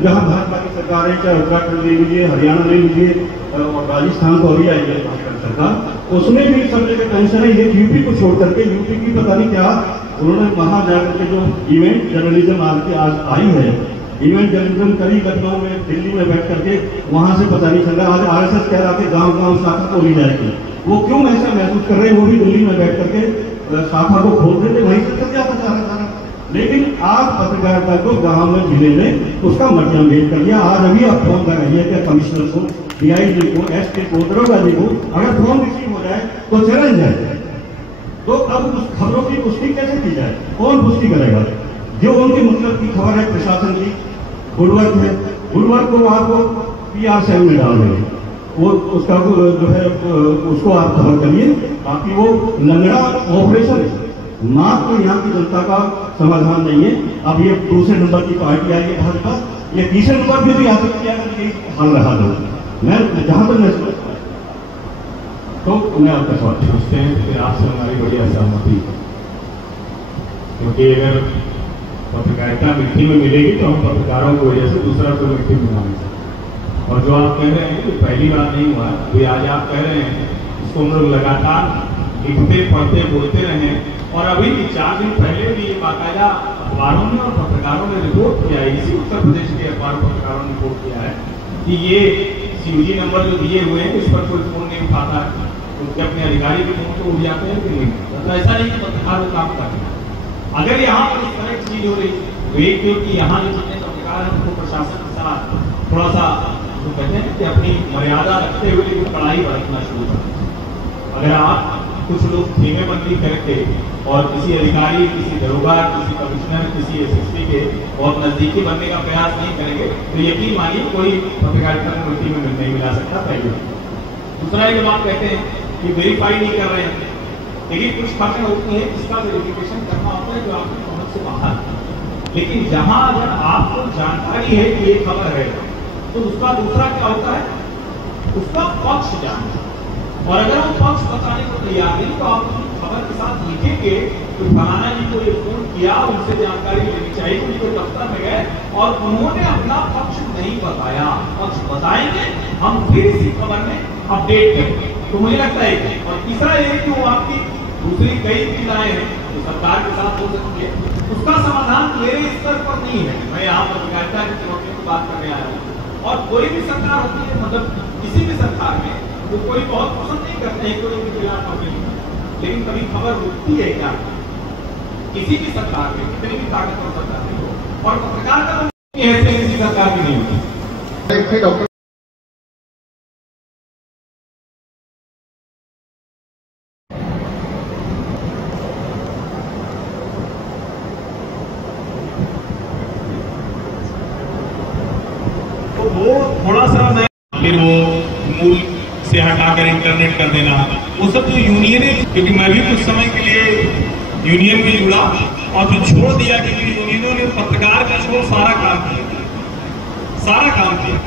जहां भाजपा की सरकार है, चाहे उत्तराखंड ले लीजिए, हरियाणा ले लीजिए और राजस्थान को अभी आई है सरकार, उसमें भी सब जगह पेंशन है। ये यूपी को छोड़ करके, यूपी की पता नहीं क्या उन्होंने वहां जाकर के जो इवेंट जर्नलिज्म आज आई है, इवेंट जर्नलिज्म कई घटनाओं में दिल्ली में बैठ करके वहां से पता नहीं चल रहा। आज आरएसएस कह रहा कि गांव गांव शाखा खोली जाएगी। वो क्यों ऐसा महसूस कर रहे हैं? वो भी दिल्ली में बैठ करके शाखा को खोल रहे थे, वहीं से चल जाता सारा। लेकिन आज पत्रकारिता को गांव में जिले में उसका मध्यम कर दिया। आज अभी आप फोन लगाइए कि कमिश्नर को, डीआईजी को, एसपी को, दरोगा जी को, अगर फोन रिसीव हो जाए तो चैलेंज है। तो अब उस खबरों की पुष्टि कैसे की जाए? कौन पुष्टि करेगा? जो उनके मतलब की खबर है प्रशासन की, गुरुवार है, गुरुवार को आपको PR सेल में डाल देंगे, वो उसका जो है उसको आप खबर करिए। बाकी वो लंगड़ा ऑपरेशन है, मात्र यहाँ की जनता का समाधान नहीं है। अब ये दूसरे नंबर की पार्टी आई है भाजपा, ये तीसरे नंबर पे भी आ सकती है अगर ये हाल रहा तो। मैं जहां तक मैं तो मैं आपका सवाल पूछते हैं कि आपसे हमारी बड़ी असहमति, क्योंकि अगर पत्रकारिता मिट्टी में मिलेगी तो हम पत्रकारों की वजह से दूसरा को मिट्टी में मिला सकते। और जो आप कह रहे हैं कि पहली बार नहीं हुआ, तो आज आप कह रहे हैं इसको हम लोग लगातार लिखते, पढ़ते, बोलते रहे। और अभी 4 दिन पहले भी ये बाकायदा अखबारों में और पत्रकारों ने रिपोर्ट किया है, इसी उत्तर प्रदेश के अखबार पत्रकारों ने रिपोर्ट किया है कि ये CUG नंबर जो दिए हुए हैं उस पर कोई फोन नहीं उठाता है, उनके अपने अधिकारी भी फोन तो उठ जाते हैं कि नहीं। तो ऐसा नहीं कि पत्रकार काम कर रहे हैं। अगर यहाँ पर इस तरह की चीज हो रही तो एक क्योंकि यहाँ जो जितने पत्रकार हैं उनको प्रशासन के साथ थोड़ा सा जो कहते हैं कि अपनी मर्यादा रखते हुए लेकिन कड़ाई बरतना शुरू कर। अगर आप कुछ लोग खेमेबंदी करके और किसी अधिकारी, किसी दरोगा, किसी कमिश्नर, किसी SSP के बहुत नजदीकी बनने का प्रयास नहीं करेंगे तो यकीन मानिए कोई पत्रकारिता को मिट्टी में नहीं मिला सकता। पहले दूसरा एक बात कहते हैं कि वेरीफाई नहीं कर रहे हैं, लेकिन कुछ खबरें होती है जिसका वेरिफिकेशन करना होता है जो आपकी पहुंच से बाहर। लेकिन जहां अगर आपको जानकारी है कि ये खबर है तो उसका दूसरा क्या होता है उसका पक्ष जाने, और अगर वो पक्ष बताने को तैयार नहीं तो आप अपनी खबर के साथ लिखेंगे तो फलाना जी को ये फोन किया, उनसे जानकारी लेनी चाहिए, उनको दफ्तर में गए और उन्होंने अपना पक्ष नहीं बताया। पक्ष बताएंगे, हम फिर इसी खबर में अपडेट करेंगे। तो मुझे लगता है, और तीसरा ये कि वो आपकी दूसरी कई पीड़ाएं हैं जो सरकार के साथ हो सकती है, उसका समाधान मेरे स्तर पर नहीं है। मैं यहाँ पत्रकारिता की चुनौतियों की बात करने आया हूँ, और कोई भी सरकार होती है, मतलब किसी भी सरकार में तो कोई बहुत पसंद नहीं करते हैं कोई के खिलाफ अपनी, लेकिन कभी खबर रुकती है क्या? किसी भी सरकार में कितनी भी ताकतवर सरकार नहीं हो, और पत्रकार का किसी सरकार की नहीं होती। डॉक्टर तो वो थोड़ा सा मैं फिर वो मूल से हटाकर इंटरनेट कर देना, वो सब जो यूनियन है, क्योंकि मैं भी कुछ समय के लिए यूनियन में जुड़ा और फिर छोड़ दिया, क्योंकि यूनियनों ने पत्रकार का छोड़ सारा काम किया।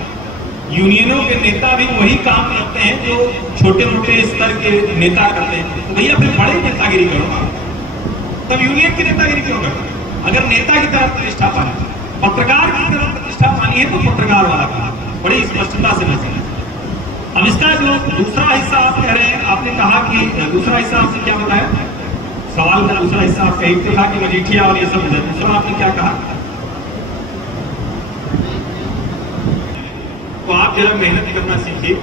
यूनियनों के नेता भी वही काम करते हैं जो छोटे मोटे स्तर के नेता करते हैं। तो भैया फिर बड़े नेतागिरी करो ना, तब यूनियन की नेतागिरी क्यों करते? अगर नेता की तरफ प्रतिष्ठा पानी, पत्रकार की तरफ प्रतिष्ठा पानी है तो पत्रकार वाला काम बड़ी स्पष्टता से नजर। अब इसका जो दूसरा हिस्सा आप कह रहे हैं, आपने कहा कि दूसरा हिस्सा आपने क्या बताया? सवाल का दूसरा हिस्सा आप कहीं था कि मजीठिया और ये सब, दूसरा आपने क्या कहा? तो आप जरा मेहनत करना सीखिए,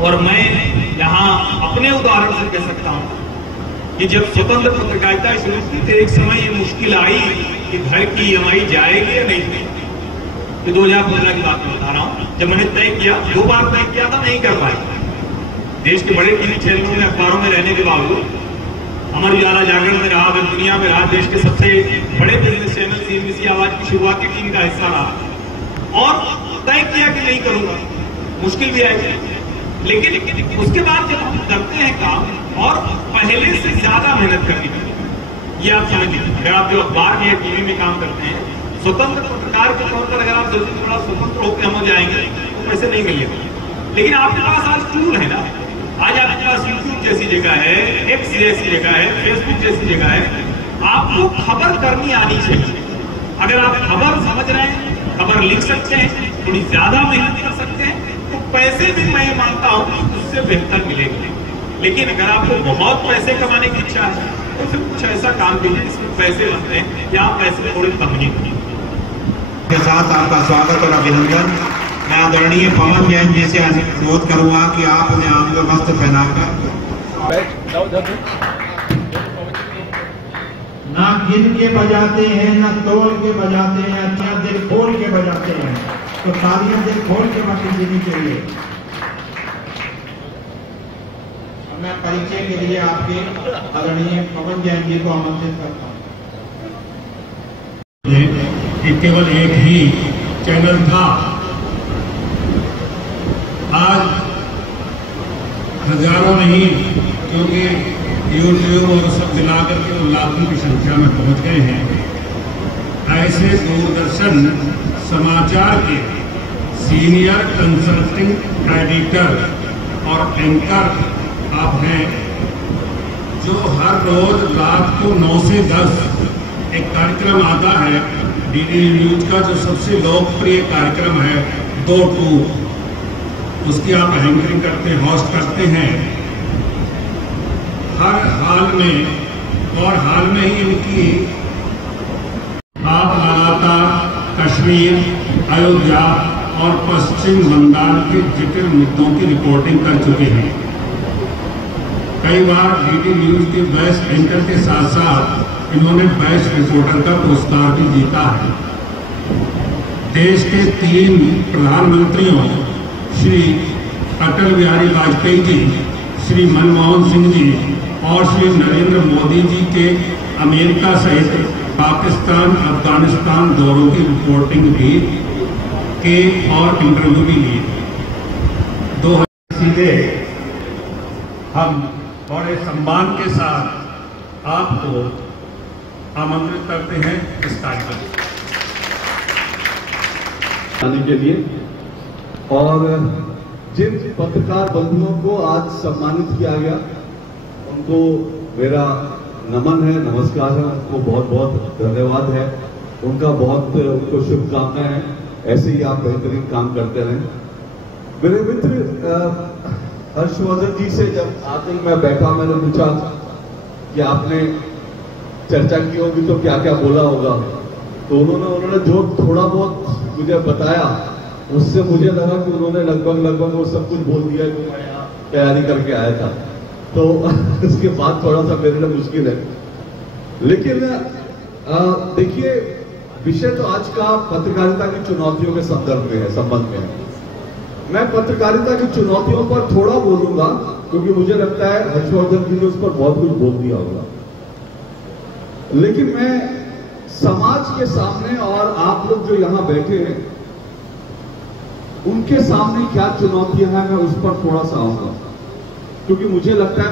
और मैं यहाँ अपने उदाहरण से कह सकता हूँ कि जब स्वतंत्र पत्रकारिता शुरू की तो एक समय ये मुश्किल आई कि घर की EMI जाएगी या नहीं। तो 2015 की बात मैं बता रहा हूँ, जब मैंने तय किया, 2 बार तय किया था, नहीं कर पाए। देश के बड़े टीवी चैनलों में, अखबारों में रहने के बावजूद, अमर उजाला जागरण में रहा, दुनिया में रहा, देश के सबसे बड़े बिजनेस चैनल CNBC आवाज की शुरुआत की टीम का हिस्सा रहा, और तय किया कि नहीं करूंगा। मुश्किल भी आई, लेकिन उसके बाद जब हम करते हैं काम और पहले से ज्यादा मेहनत करनी पड़ती, ये आप समझिए। अगर आप जो अखबार में या टीवी में काम करते हैं, स्वतंत्र पत्रकार के तौर पर अगर आप जल्दी थोड़ा स्वतंत्र होकर हम जाएंगे तो पैसे नहीं मिलेंगे, लेकिन आपके पास आज टूल है ना। आज आपके पास YouTube जैसी जगह है, X जैसी जगह है, Facebook जैसी जगह है, आपको खबर करनी आनी चाहिए। अगर आप खबर समझ रहे हैं, खबर लिख सकते हैं, थोड़ी ज्यादा मेहनत कर सकते हैं, तो पैसे भी मैं मानता हूं उससे बेहतर मिलेंगे। लेकिन अगर आपको बहुत पैसे कमाने की इच्छा है तो फिर कुछ ऐसा काम कीजिए जिसमें पैसे बनते हैं, या आप पैसे थोड़े कम ही के साथ आपका स्वागत और अभिनंदन। मैं आदरणीय पवन जैन जी से अनुरोध करूंगा कि आप उन्हें आंग वस्त्र पहनाकर, ना गिन के बजाते हैं, ना तोल के बजाते हैं, अच्छा दिल खोल के बजाते हैं, तो तालियां दिल खोल के बजानी देनी चाहिए। मैं परिचय के लिए आपके आदरणीय पवन जैन जी को आमंत्रित करता हूँ। कि केवल एक ही चैनल था, आज हजारों नहीं, क्योंकि यूट्यूब और सब मिलाकर के लाखों की संख्या में पहुंच गए हैं। ऐसे दूरदर्शन समाचार के सीनियर कंसल्टिंग एडिटर और एंकर आप हैं, जो हर रोज रात को 9 से 10 एक कार्यक्रम आता है DD न्यूज का, जो सबसे लोकप्रिय कार्यक्रम है 2 टू, उसकी आप एंकरिंग करते हैं, होस्ट करते हैं। हर हाल में, और हाल में ही इनकी आप लगातार कश्मीर, अयोध्या और पश्चिम बंगाल के जटिल मुद्दों की रिपोर्टिंग कर चुके हैं। कई बार DD न्यूज के बेस्ट एंकर के साथ साथ इन्होंने बेस्ट रिपोर्टर का पुरस्कार भी जीता है। देश के 3 प्रधानमंत्रियों श्री अटल बिहारी वाजपेयी जी, श्री मनमोहन सिंह जी और श्री नरेंद्र मोदी जी के अमेरिका सहित पाकिस्तान, अफगानिस्तान दौरों की रिपोर्टिंग भी के और इंटरव्यू भी लिए। 2 सीधे हम बड़े सम्मान के साथ आपको आमंत्रित करते हैं इस कार्यक्रम के लिए। और जिन पत्रकार बंधुओं को आज सम्मानित किया गया, उनको मेरा नमन है, नमस्कार है, उनको बहुत बहुत धन्यवाद है, उनको शुभकामनाएं हैं। ऐसे ही आप बेहतरीन काम करते रहें। मेरे मित्र हर्षवर्धन जी से जब आते ही मैं बैठा, मैंने पूछा कि आपने चर्चा की होगी तो क्या क्या बोला होगा, तो उन्होंने जो थोड़ा बहुत मुझे बताया, उससे मुझे लगा कि उन्होंने लगभग वो सब कुछ बोल दिया जो मैं यहाँ तैयारी करके आया था। तो उसके बाद थोड़ा सा मेरे लिए मुश्किल है। लेकिन देखिए, विषय तो आज का पत्रकारिता की चुनौतियों के संदर्भ में है, संबंध में है। मैं पत्रकारिता की चुनौतियों पर थोड़ा बोलूंगा, क्योंकि मुझे लगता है हर्षवर्धन जी ने उस पर बहुत कुछ बोल दिया होगा। लेकिन मैं समाज के सामने और आप लोग जो यहां बैठे हैं उनके सामने क्या चुनौतियां हैं, मैं उस पर थोड़ा सा आऊंगा। क्योंकि मुझे लगता है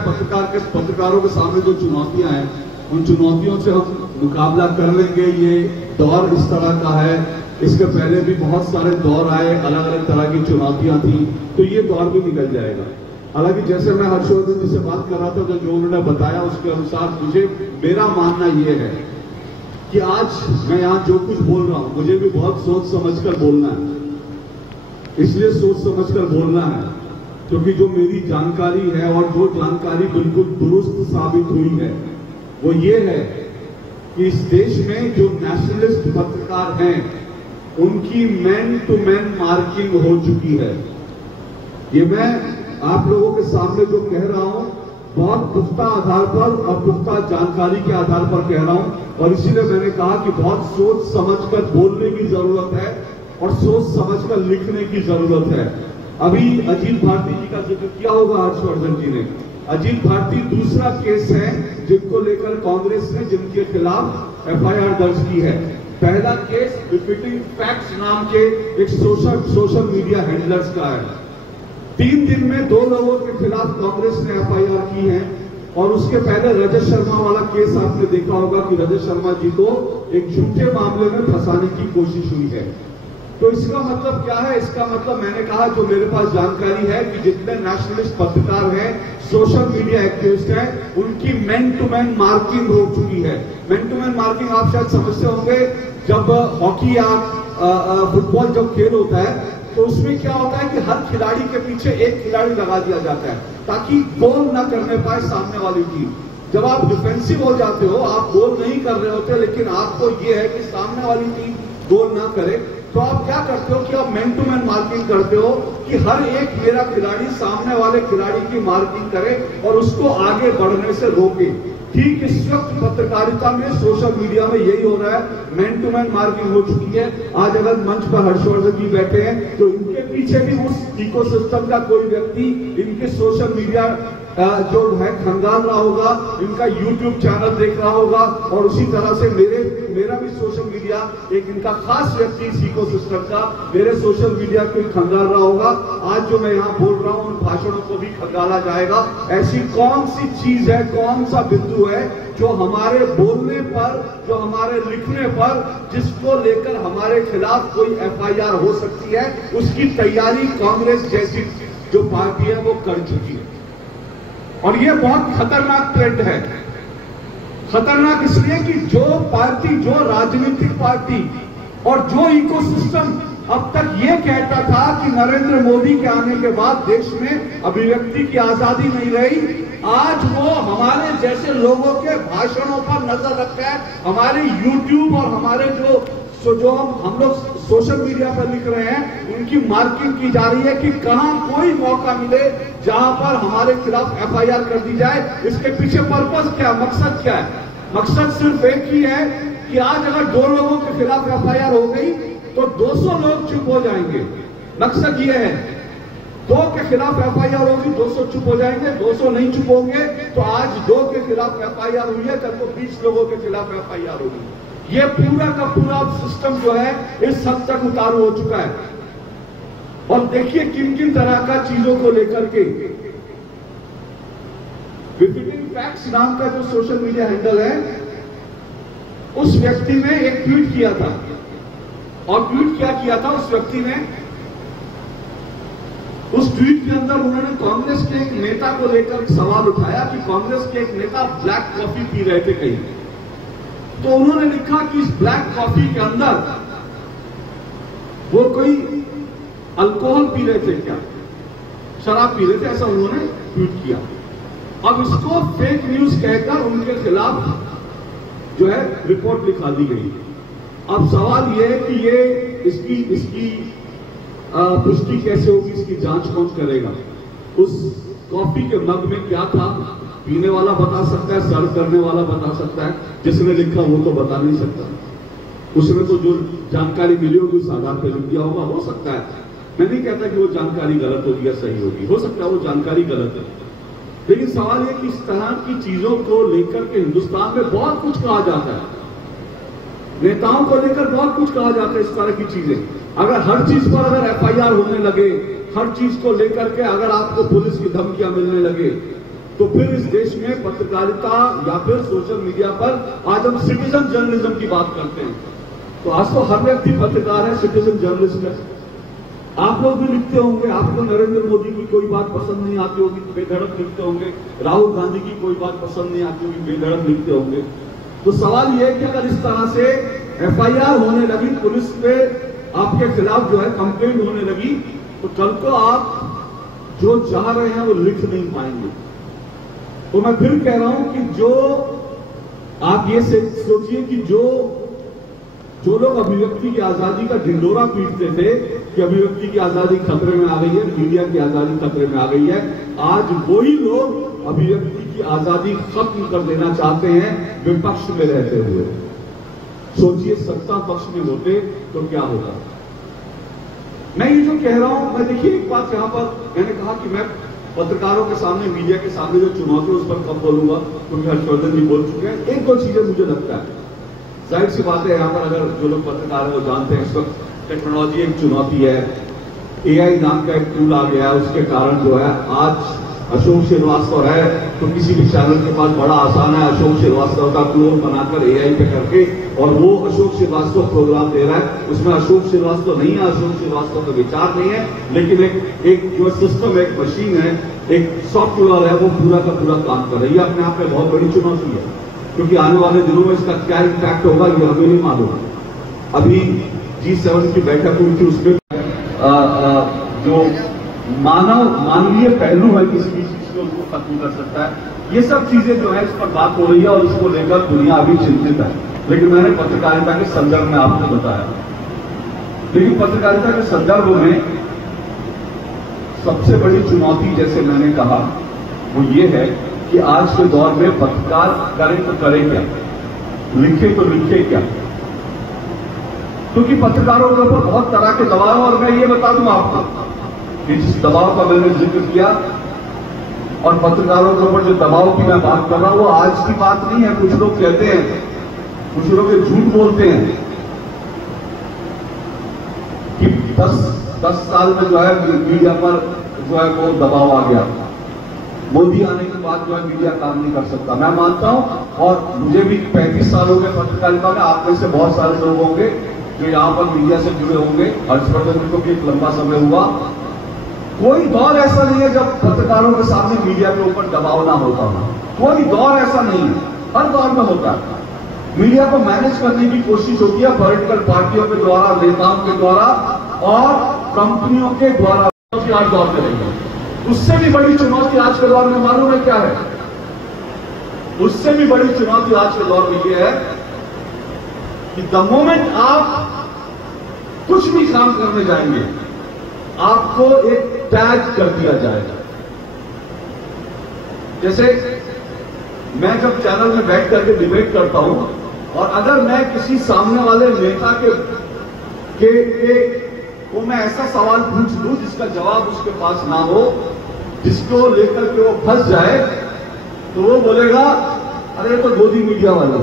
पत्रकारों के सामने जो चुनौतियां हैं, उन चुनौतियों से हम मुकाबला कर लेंगे। ये दौर इस तरह का है, इसके पहले भी बहुत सारे दौर आए, अलग अलग तरह की चुनौतियां थी, तो ये दौर भी निकल जाएगा। हालांकि जैसे मैं हर्षवर्धन जी से बात कर रहा था, तो जो उन्होंने बताया उसके अनुसार मेरा मानना यह है कि आज मैं यहां जो कुछ बोल रहा हूं, मुझे भी बहुत सोच समझकर बोलना है। इसलिए सोच समझकर बोलना है क्योंकि जो मेरी जानकारी है और जो जानकारी बिल्कुल दुरुस्त साबित हुई है, वो ये है कि इस देश में जो नेशनलिस्ट पत्रकार हैं, उनकी मैन टू मैन मार्किंग हो चुकी है। ये मैं आप लोगों के सामने जो कह रहा हूं, बहुत पुख्ता आधार पर और पुख्ता जानकारी के आधार पर कह रहा हूं, और इसीलिए मैंने कहा कि बहुत सोच समझकर बोलने की जरूरत है और सोच समझकर लिखने की जरूरत है। अभी अजीत भारती जी का जिक्र किया होगा हर्षवर्धन जी ने। अजीत भारती दूसरा केस है जिनको लेकर कांग्रेस ने जिनके खिलाफ एफआईआर दर्ज की है। पहला केस रिपीटिंग फैक्ट्स नाम के एक सोशल मीडिया हैंडलर्स का है। 3 दिन में 2 लोगों के खिलाफ कांग्रेस ने एफआईआर की है। और उसके पहले रजत शर्मा वाला केस आपने देखा होगा कि रजत शर्मा जी को एक झूठे मामले में फंसाने की कोशिश हुई है। तो इसका मतलब क्या है? इसका मतलब मैंने कहा जो मेरे पास जानकारी है कि जितने नेशनलिस्ट पत्रकार हैं, सोशल मीडिया एक्टिविस्ट हैं, उनकी मैन टू मैन मार्किंग हो चुकी है। मैन टू मैन मार्किंग आप शायद समझते होंगे, जब हॉकी या फुटबॉल जब खेल होता है तो उसमें क्या होता है कि हर खिलाड़ी के पीछे एक खिलाड़ी लगा दिया जाता है ताकि गोल न करने पाए सामने वाली टीम। जब आप डिफेंसिव हो जाते हो, आप गोल नहीं कर रहे होते, लेकिन आपको यह है कि सामने वाली टीम गोल ना करे, तो आप क्या करते हो कि आप मैन टू मैन मार्किंग करते हो कि हर एक मेरा खिलाड़ी सामने वाले खिलाड़ी की मार्किंग करे और उसको आगे बढ़ने से रोके। ठीक इस वक्त पत्रकारिता में, सोशल मीडिया में यही हो रहा है, मैन टू मैन मार्किंग हो चुकी है। आज अगर मंच पर हर्षवर्धन जी बैठे हैं तो इनके पीछे भी उस इकोसिस्टम का कोई व्यक्ति इनके सोशल मीडिया जो है खंगाल रहा होगा, इनका यूट्यूब चैनल देख रहा होगा, और उसी तरह से मेरा भी सोशल मीडिया एक इनका खास व्यक्ति इस इकोसिस्टम का मेरे सोशल मीडिया को खंगाल रहा होगा। आज जो मैं यहाँ बोल रहा हूँ उन भाषणों को भी खंगाला जाएगा। ऐसी कौन सी चीज है, कौन सा बिंदु है जो हमारे बोलने पर, जो हमारे लिखने पर, जिसको लेकर हमारे खिलाफ कोई एफआईआर हो सकती है, उसकी तैयारी कांग्रेस जैसी जो पार्टी है वो कर चुकी है। और ये बहुत खतरनाक ट्रेंड है। खतरनाक इसलिए कि जो पार्टी, जो राजनीतिक पार्टी और जो इकोसिस्टम अब तक ये कहता था कि नरेंद्र मोदी के आने के बाद देश में अभिव्यक्ति की आजादी नहीं रही, आज वो हमारे जैसे लोगों के भाषणों पर नजर रखता है। हमारे यूट्यूब और हमारे जो हम लोग सोशल मीडिया पर लिख रहे हैं, उनकी मार्किंग की जा रही है कि कहां कोई मौका मिले जहां पर हमारे खिलाफ एफआईआर कर दी जाए। इसके पीछे पर्पस क्या, मकसद क्या है? मकसद सिर्फ एक ही है कि आज अगर 2 लोगों के खिलाफ एफआईआर हो गई तो 200 लोग चुप हो जाएंगे। मकसद ये है, 2 के खिलाफ एफआईआर होगी, 200 चुप हो जाएंगे। 200 नहीं चुप होंगे तो आज 2 के खिलाफ एफआईआर हुई है, कल को 20 लोगों के खिलाफ एफआईआर होगी। ये पूरा का पूरा सिस्टम जो है इस हद तक उतारू हो चुका है। और देखिए किन किन तरह का चीजों को लेकर के। रिपीटिंग फैक्ट्स नाम का जो सोशल मीडिया हैंडल है, उस व्यक्ति ने एक ट्वीट किया था, और ट्वीट क्या किया था उस व्यक्ति ने उस ट्वीट के अंदर उन्होंने कांग्रेस के एक नेता को लेकर सवाल उठाया कि कांग्रेस के एक नेता ब्लैक कॉफी पी रहे थे कहीं, तो उन्होंने लिखा कि इस ब्लैक कॉफी के अंदर वो कोई अल्कोहल पी रहे थे क्या, शराब पी रहे थे, ऐसा उन्होंने ट्वीट किया। अब इसको फेक न्यूज कहकर उनके खिलाफ जो है रिपोर्ट लिखा दी गई। अब सवाल यह है कि ये इसकी पुष्टि कैसे होगी, इसकी जांच कौन करेगा? उस कॉफी के मग में क्या था, पीने वाला बता सकता है, सर्व करने वाला बता सकता है, जिसने लिखा वो तो बता नहीं सकता। उसमें तो जो जानकारी मिली होगी उस आधार पर लिख दिया होगा, हो सकता है। मैं नहीं कहता कि वो जानकारी गलत होगी या सही होगी, हो सकता है वो जानकारी गलत है, लेकिन सवाल यह कि इस तरह की चीजों को लेकर के हिंदुस्तान में बहुत कुछ कहा जाता है, नेताओं को लेकर बहुत कुछ कहा जाता है। इस तरह की चीजें अगर हर चीज पर अगर एफआईआर होने लगे, हर चीज को लेकर के अगर आपको पुलिस की धमकियां मिलने लगे, तो फिर इस देश में पत्रकारिता या फिर सोशल मीडिया पर आज हम सिटीजन जर्नलिज्म की बात करते हैं, तो आज तो हर व्यक्ति पत्रकार है, सिटीजन जर्नलिस्ट है। आप लोग भी लिखते होंगे, आपको नरेंद्र मोदी की कोई बात पसंद नहीं आती होगी, बेधड़क लिखते होंगे, राहुल गांधी की कोई बात पसंद नहीं आती होगी, बेधड़क लिखते होंगे। तो सवाल यह है कि अगर इस तरह से एफआईआर होने लगी, पुलिस पे आपके खिलाफ जो है कंप्लेंट होने लगी, तो कल को आप जो चाह रहे हैं वो लिख नहीं पाएंगे। तो मैं फिर कह रहा हूं कि जो आप ये सोचिए कि जो लोग अभिव्यक्ति की आजादी का ढिंडोरा पीटते थे कि अभिव्यक्ति की आजादी खतरे में आ गई है, मीडिया की आजादी खतरे में आ गई है, आज वही लोग अभिव्यक्ति की आजादी खत्म कर देना चाहते हैं विपक्ष में रहते हुए। सोचिए सत्ता पक्ष में होते तो क्या होगा। मैं ये जो कह रहा हूं, मैं देखिए एक बात यहां पर मैंने कहा कि मैं पत्रकारों के सामने, मीडिया के सामने जो चुनौती है उस पर कब बोलूंगा, क्योंकि हर्षवर्धन जी बोल चुके हैं। एक दो चीजें मुझे लगता है, जाहिर सी बात है यहां पर अगर जो लोग पत्रकार हैं वो जानते हैं इस वक्त टेक्नोलॉजी एक चुनौती है, एआई नाम का एक टूल आ गया है, उसके कारण जो है आज अशोक श्रीवास्तव है तो किसी भी चैनल के पास बड़ा आसान है अशोक श्रीवास्तव का क्लोन बनाकर एआई पे करके, और वो अशोक श्रीवास्तव प्रोग्राम दे रहा है। उसमें अशोक श्रीवास्तव नहीं है, अशोक श्रीवास्तव का विचार नहीं है, लेकिन एक जो सिस्टम, एक मशीन है, एक सॉफ्टवेयर है, वो पूरा का पूरा काम कर रही है। अपने आप में बहुत बड़ी चुनौती है, क्योंकि आने वाले दिनों में इसका क्या इम्पैक्ट होगा ये हमें नहीं मालूम। अभी G7 की बैठक हुई थी, उसमें जो मानवीय पहलू है किसी भी चीज को उसको खत्म कर सकता है, ये सब चीजें जो है इस पर बात हो रही है और इसको लेकर दुनिया अभी चिंतित है। लेकिन मैंने पत्रकारिता के संदर्भ में आपको बताया, लेकिन पत्रकारिता के संदर्भ में सबसे बड़ी चुनौती जैसे मैंने कहा वो ये है कि आज के दौर में पत्रकार करें तो करें क्या, लिखे तो लिखे क्या, क्योंकि पत्रकारों के ऊपर बहुत तरह के दबाव। और मैं ये बता दूं आपको कि जिस दबाव का मैंने जिक्र किया और पत्रकारों के ऊपर जो दबाव की मैं बात कर रहा हूं वो आज की बात नहीं है। कुछ लोग कहते हैं, कुछ लोग झूठ बोलते हैं कि 10 साल में जो है मीडिया पर जो है वो दबाव आ गया, मोदी आने के बाद जो है मीडिया काम नहीं कर सकता। मैं मानता हूं, और मुझे भी 35 साल हो गए पत्रकारिता में, आप में से बहुत सारे लोग होंगे जो यहां पर मीडिया से जुड़े होंगे, हर्षवर्धन को भी एक लंबा समय हुआ। कोई दौर ऐसा नहीं है जब पत्रकारों के सामने मीडिया के ऊपर दबाव ना होता हो, कोई दौर ऐसा नहीं है, हर दौर में होता है। मीडिया को मैनेज करने की कोशिश होती है पॉलिटिकल पार्टियों के द्वारा, नेताओं के द्वारा और कंपनियों के द्वारा। आज दौर में रहेगा, उससे भी बड़ी चुनौती आज के दौर में मालूम है क्या है? उससे भी बड़ी चुनौती आज के दौर में यह है कि द मोमेंट आप कुछ भी काम करने जाएंगे आपको एक टैग कर दिया जाएगा। जैसे मैं जब चैनल में बैठ करके डिबेट करता हूं और अगर मैं किसी सामने वाले नेता को मैं ऐसा सवाल पूछ लूं जिसका जवाब उसके पास ना हो, जिसको लेकर के वो फंस जाए, तो वो बोलेगा अरे तो मोदी मीडिया वाले।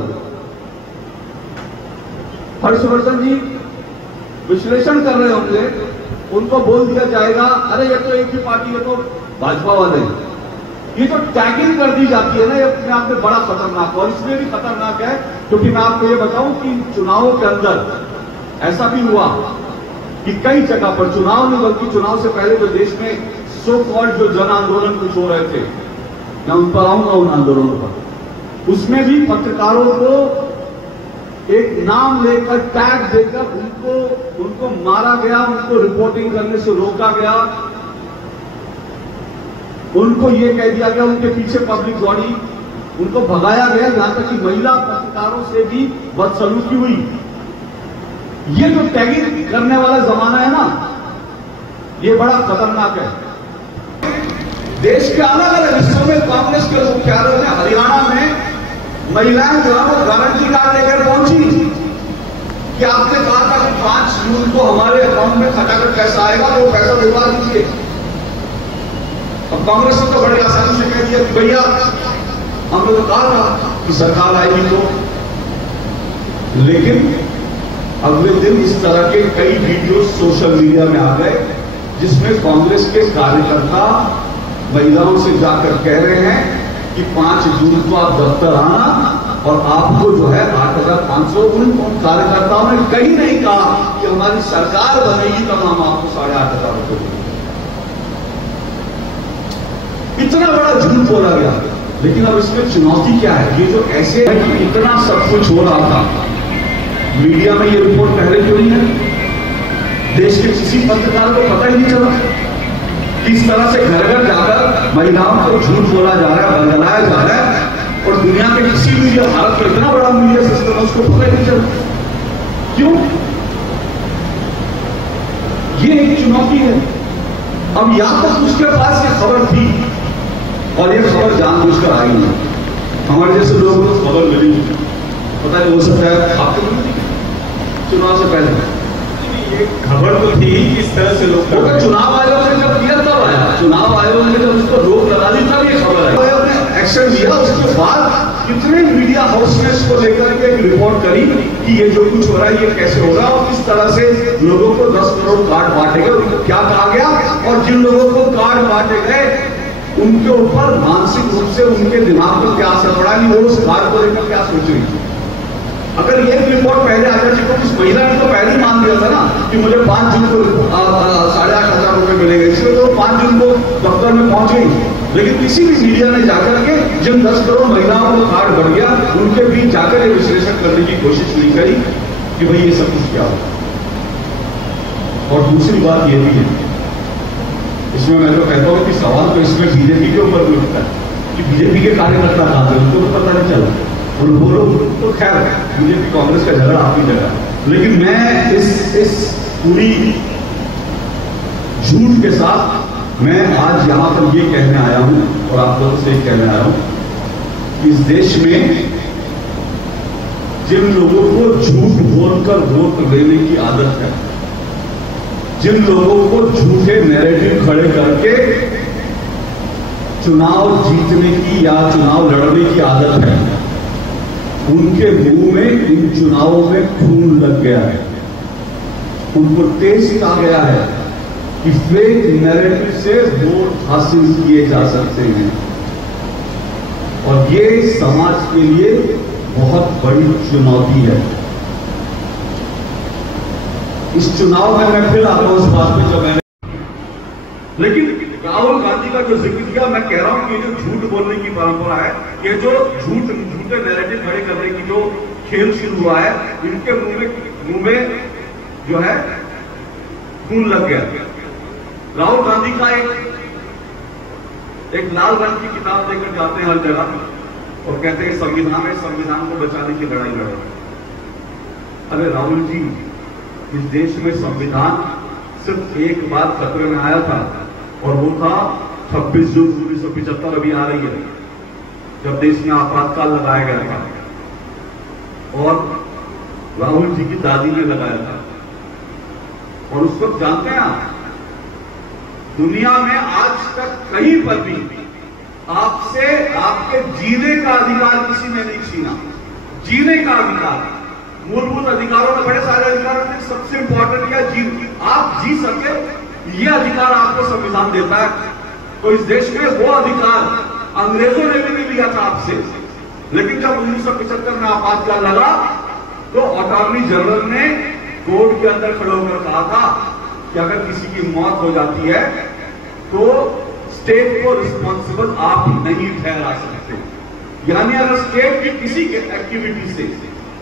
हर्षवर्धन जी विश्लेषण कर रहे होंगे, उनको बोल दिया जाएगा अरे ये तो एक ही पार्टी है, तो भाजपा वाले। ये जो टैगिंग कर दी जाती है ना, ये अपने आप में बड़ा खतरनाक है। और इसलिए भी खतरनाक है क्योंकि मैं आपको ये बताऊं कि चुनावों के अंदर ऐसा भी हुआ कि कई जगह पर चुनाव नहीं बल्कि चुनाव से पहले जो देश में सो कॉल्ड जो जन आंदोलन कुछ हो रहे थे, मैं उन पर आऊंगा, उन आंदोलनों पर, उसमें भी पत्रकारों को एक नाम लेकर टैग देकर उनको मारा गया, उनको रिपोर्टिंग करने से रोका गया, उनको ये कह दिया गया, उनके पीछे पब्लिक बॉडी, उनको भगाया गया, यहां तक कि महिला पत्रकारों से भी बदसलूकी हुई। ये जो टैगिंग करने वाला जमाना है ना, ये बड़ा खतरनाक है। देश के अलग अलग हिस्सों में कांग्रेस के मुख्यालयों में, हरियाणा में महिलाएं जो है वो गारंटी कार्ड लेकर पहुंची कि आपने कहा था कि 5 जून को हमारे अकाउंट में खटाखट पैसा आएगा, तो वो पैसा दिलवा दीजिए। अब कांग्रेस ने तो बड़ी आसानी से कह दिया कि भैया हमने तो कहा था कि सरकार आएगी तो, लेकिन अगले दिन इस तरह के कई वीडियो सोशल मीडिया में आ गए जिसमें कांग्रेस के कार्यकर्ता महिलाओं से जाकर कह रहे हैं कि 5 जून को आप दफ्तर आना और आपको जो है 8,500। उन कार्यकर्ताओं ने कहीं नहीं कहा कि हमारी सरकार बनेगी तब हम आपको 8,500 रुपये देंगे। इतना बड़ा झूठ बोला गया। लेकिन अब इसमें चुनौती क्या है? ये जो ऐसे है कि इतना सब कुछ हो रहा था, मीडिया में ये रिपोर्ट पहले क्यों नहीं है? देश के किसी पत्रकार को पता ही नहीं चला। किस तरह से घर घर जाकर महिलाओं को झूठ बोला जा रहा है, बदलाया जा रहा है, और दुनिया के किसी मीडिया, भारत का इतना बड़ा मीडिया सिस्टम है, उसको पता ही नहीं चला। क्यों? ये एक चुनौती है। अब यहां तक उसके पास ये खबर थी और ये खबर जानबूझकर आई नहीं। हमारे जैसे लोगों को खबर मिली, पता नहीं हो सकता है आपको चुनाव से पहले ये खबर तो थी इस तरह से लोग, चुनाव आयोग ने जब किया तब आया, चुनाव आयोग ने जब उसको रोक लगा दी तब ये खबर आई। आयोग ने एक्शन लिया, उसके बाद कितने मीडिया हाउस ने इसको लेकर के एक रिपोर्ट करी कि ये जो कुछ हो रहा है ये कैसे होगा और किस तरह से लोगों को 10 करोड़ कार्ड बांटे गए, उनको क्या कहा गया, और जिन लोगों को कार्ड बांटे गए उनके ऊपर मानसिक रूप से उनके दिमाग पर क्या असर पड़ा, नहीं वो उस कार्ड को लेकर क्या सोच रही थी। अगर ये रिपोर्ट पहले आ जाती तो उस महिला ने तो पहले ही मान लिया था ना कि मुझे 5 जून को 8,500 रुपए मिलेंगे, इसलिए तो 5 जून को दफ्तर में पहुंच गई। लेकिन किसी भी मीडिया ने जाकर के जिन 10 करोड़ महिलाओं को कार्ड बढ़ गया उनके बीच जाकर ये विश्लेषण करने की कोशिश नहीं करी कि भाई ये सब कुछ क्या हो। और दूसरी बात ये भी है, इसमें मैं तो कहता हूं कि सवाल तो इसमें बीजेपी के ऊपर भी उठता है कि बीजेपी के कार्यकर्ता कहां थे, उनको तो पता नहीं चला। और वो लोग तो खैर बीजेपी कांग्रेस का झगड़ा आपकी जगह, लेकिन मैं इस पूरी झूठ के साथ मैं आज यहां पर ये कहने आया हूं और आप लोगों से कहने आया हूं कि इस देश में जिन लोगों को झूठ बोलकर वोट लेने की आदत है, जिन लोगों को झूठे नैरेटिव खड़े करके चुनाव जीतने की या चुनाव लड़ने की आदत है, उनके मुंह में इन चुनावों में खून लग गया है। उनको टेस्ट आ गया है कि फेक नैरेटिव से वोट हासिल किए जा सकते हैं, और ये समाज के लिए बहुत बड़ी चुनौती है। इस चुनाव में मैं फिर आता हूं उस बात पे जो मैंने, लेकिन राहुल गांधी का जो जिक्र किया, मैं कह रहा हूं कि ये जो झूठ बोलने की परंपरा है, ये जो झूठे नैरेटिव खड़े करने की जो खेल शुरू हुआ है, इनके मुंह में जो है खून लग गया। राहुल गांधी का एक लाल रंग की किताब लेकर जाते हैं हर जगह और कहते हैं संविधान को बचाने की लड़ाई लड़ रहे हैं। अरे राहुल जी, इस देश में संविधान सिर्फ एक बार खतरे में आया था और वो था 26 जून 1975, अभी आ रही है, जब देश में आपातकाल लगाया गया था और राहुल जी की दादी ने लगाया था। और उस वक्त जानते हैं आप, दुनिया में आज तक कहीं पर भी आपसे आपके जीने का अधिकार किसी ने नहीं छीना। जीने का अधिकार, मूलभूत अधिकारों में बड़े सारे अधिकार हैं, सबसे इंपॉर्टेंट क्या, आप जी सके, ये अधिकार आपको संविधान देता है। तो इस देश में वो अधिकार अंग्रेजों ने भी नहीं लिया था आपसे, लेकिन जब 1975 में आपातकाल लगा तो अटॉर्नी जनरल ने कोर्ट के अंदर खड़े होकर कहा था कि अगर किसी की मौत हो जाती है तो स्टेट को रिस्पॉन्सिबल आप नहीं ठहरा सकते। यानी अगर स्टेट की किसी के एक्टिविटी से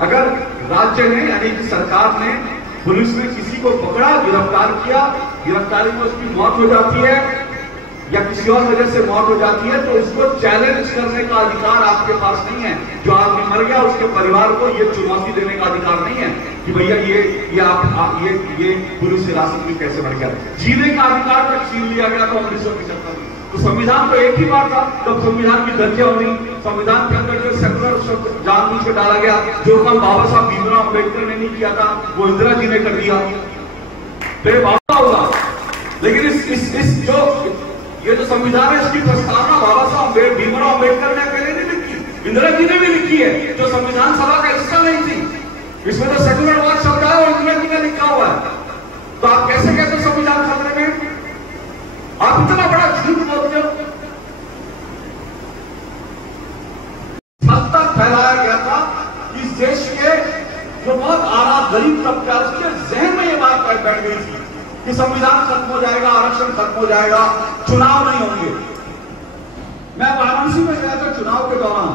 अगर राज्य ने यानी कि सरकार ने पुलिस ने किसी को पकड़ा, गिरफ्तार किया, गिरफ्तारी में उसकी मौत हो जाती है या किसी और वजह से मौत हो जाती है तो उसको चैलेंज करने का अधिकार आपके पास नहीं है। जो आदमी मर गया उसके परिवार को ये चुनौती देने का अधिकार नहीं है कि भैया ये पुलिस हिरासत में कैसे मर गया। जीने का अधिकार तक छीन लिया गया था 1975 में। तो संविधान तो एक ही बात था, जब संविधान की धज्जियां हुई, संविधान के अंदर जो सेकुलर शब्द जानबूझ के डाला गया, जो काम बाबा साहब भीमराव अम्बेडकर ने नहीं किया था वो इंदिरा जी ने कर दिया। तो बाबा होगा, लेकिन इस जो ये जो संविधान है इसकी प्रस्तावना बाबा साहब भीमराव अम्बेडकर ने अकेले नहीं लिखी, इंदिरा जी ने भी लिखी है, जो संविधान सभा का हिस्सा नहीं थी। इसमें तो सेकुलरवाद शब्द है और इंदिरा जी ने लिखा हुआ है। तो आप कैसे कहते हो संविधान खतरे में? आप इतना बड़ा झूठ बोलते हो। तक फैलाया गया था कि इस देश के जो बहुत आला गरीब तबका उसके जहन में ये बात बैठ गई थी कि संविधान खत्म हो जाएगा, आरक्षण खत्म हो जाएगा, चुनाव नहीं होंगे। मैं वाराणसी में गया था चुनाव के दौरान,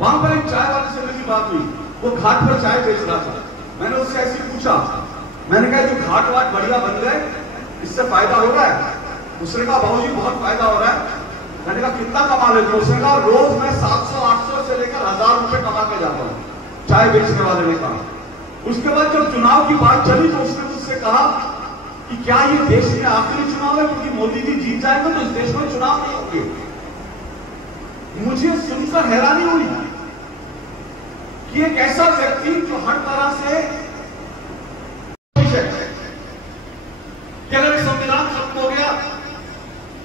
वहां पर एक चाय वाले से मेरी बात हुई, वो घाट पर चाय बेच रहा था। मैंने उससे ऐसे पूछा, मैंने कहा जो घाट वाट बढ़िया बन गए इससे फायदा हो रहा है? उसने कहा बाबूजी बहुत फायदा हो रहा है। मैंने कहा कितना कमा लेते हो? उसने कहा रोज मैं 700-800 से लेकर 1000 रुपए कमा के जाता हूं, चाय बेचने वाले ने कहा। उसके बाद जब चुनाव की बात चली तो उसने मुझसे कहा कि क्या ये देश में आखिरी चुनाव है, क्योंकि मोदी जी जीत जाएंगे तो इस देश में चुनाव नहीं होंगे। मुझे सुनकर हैरानी हुई कि एक ऐसा व्यक्ति जो हर तरह से कि अगर संविधान खत्म हो गया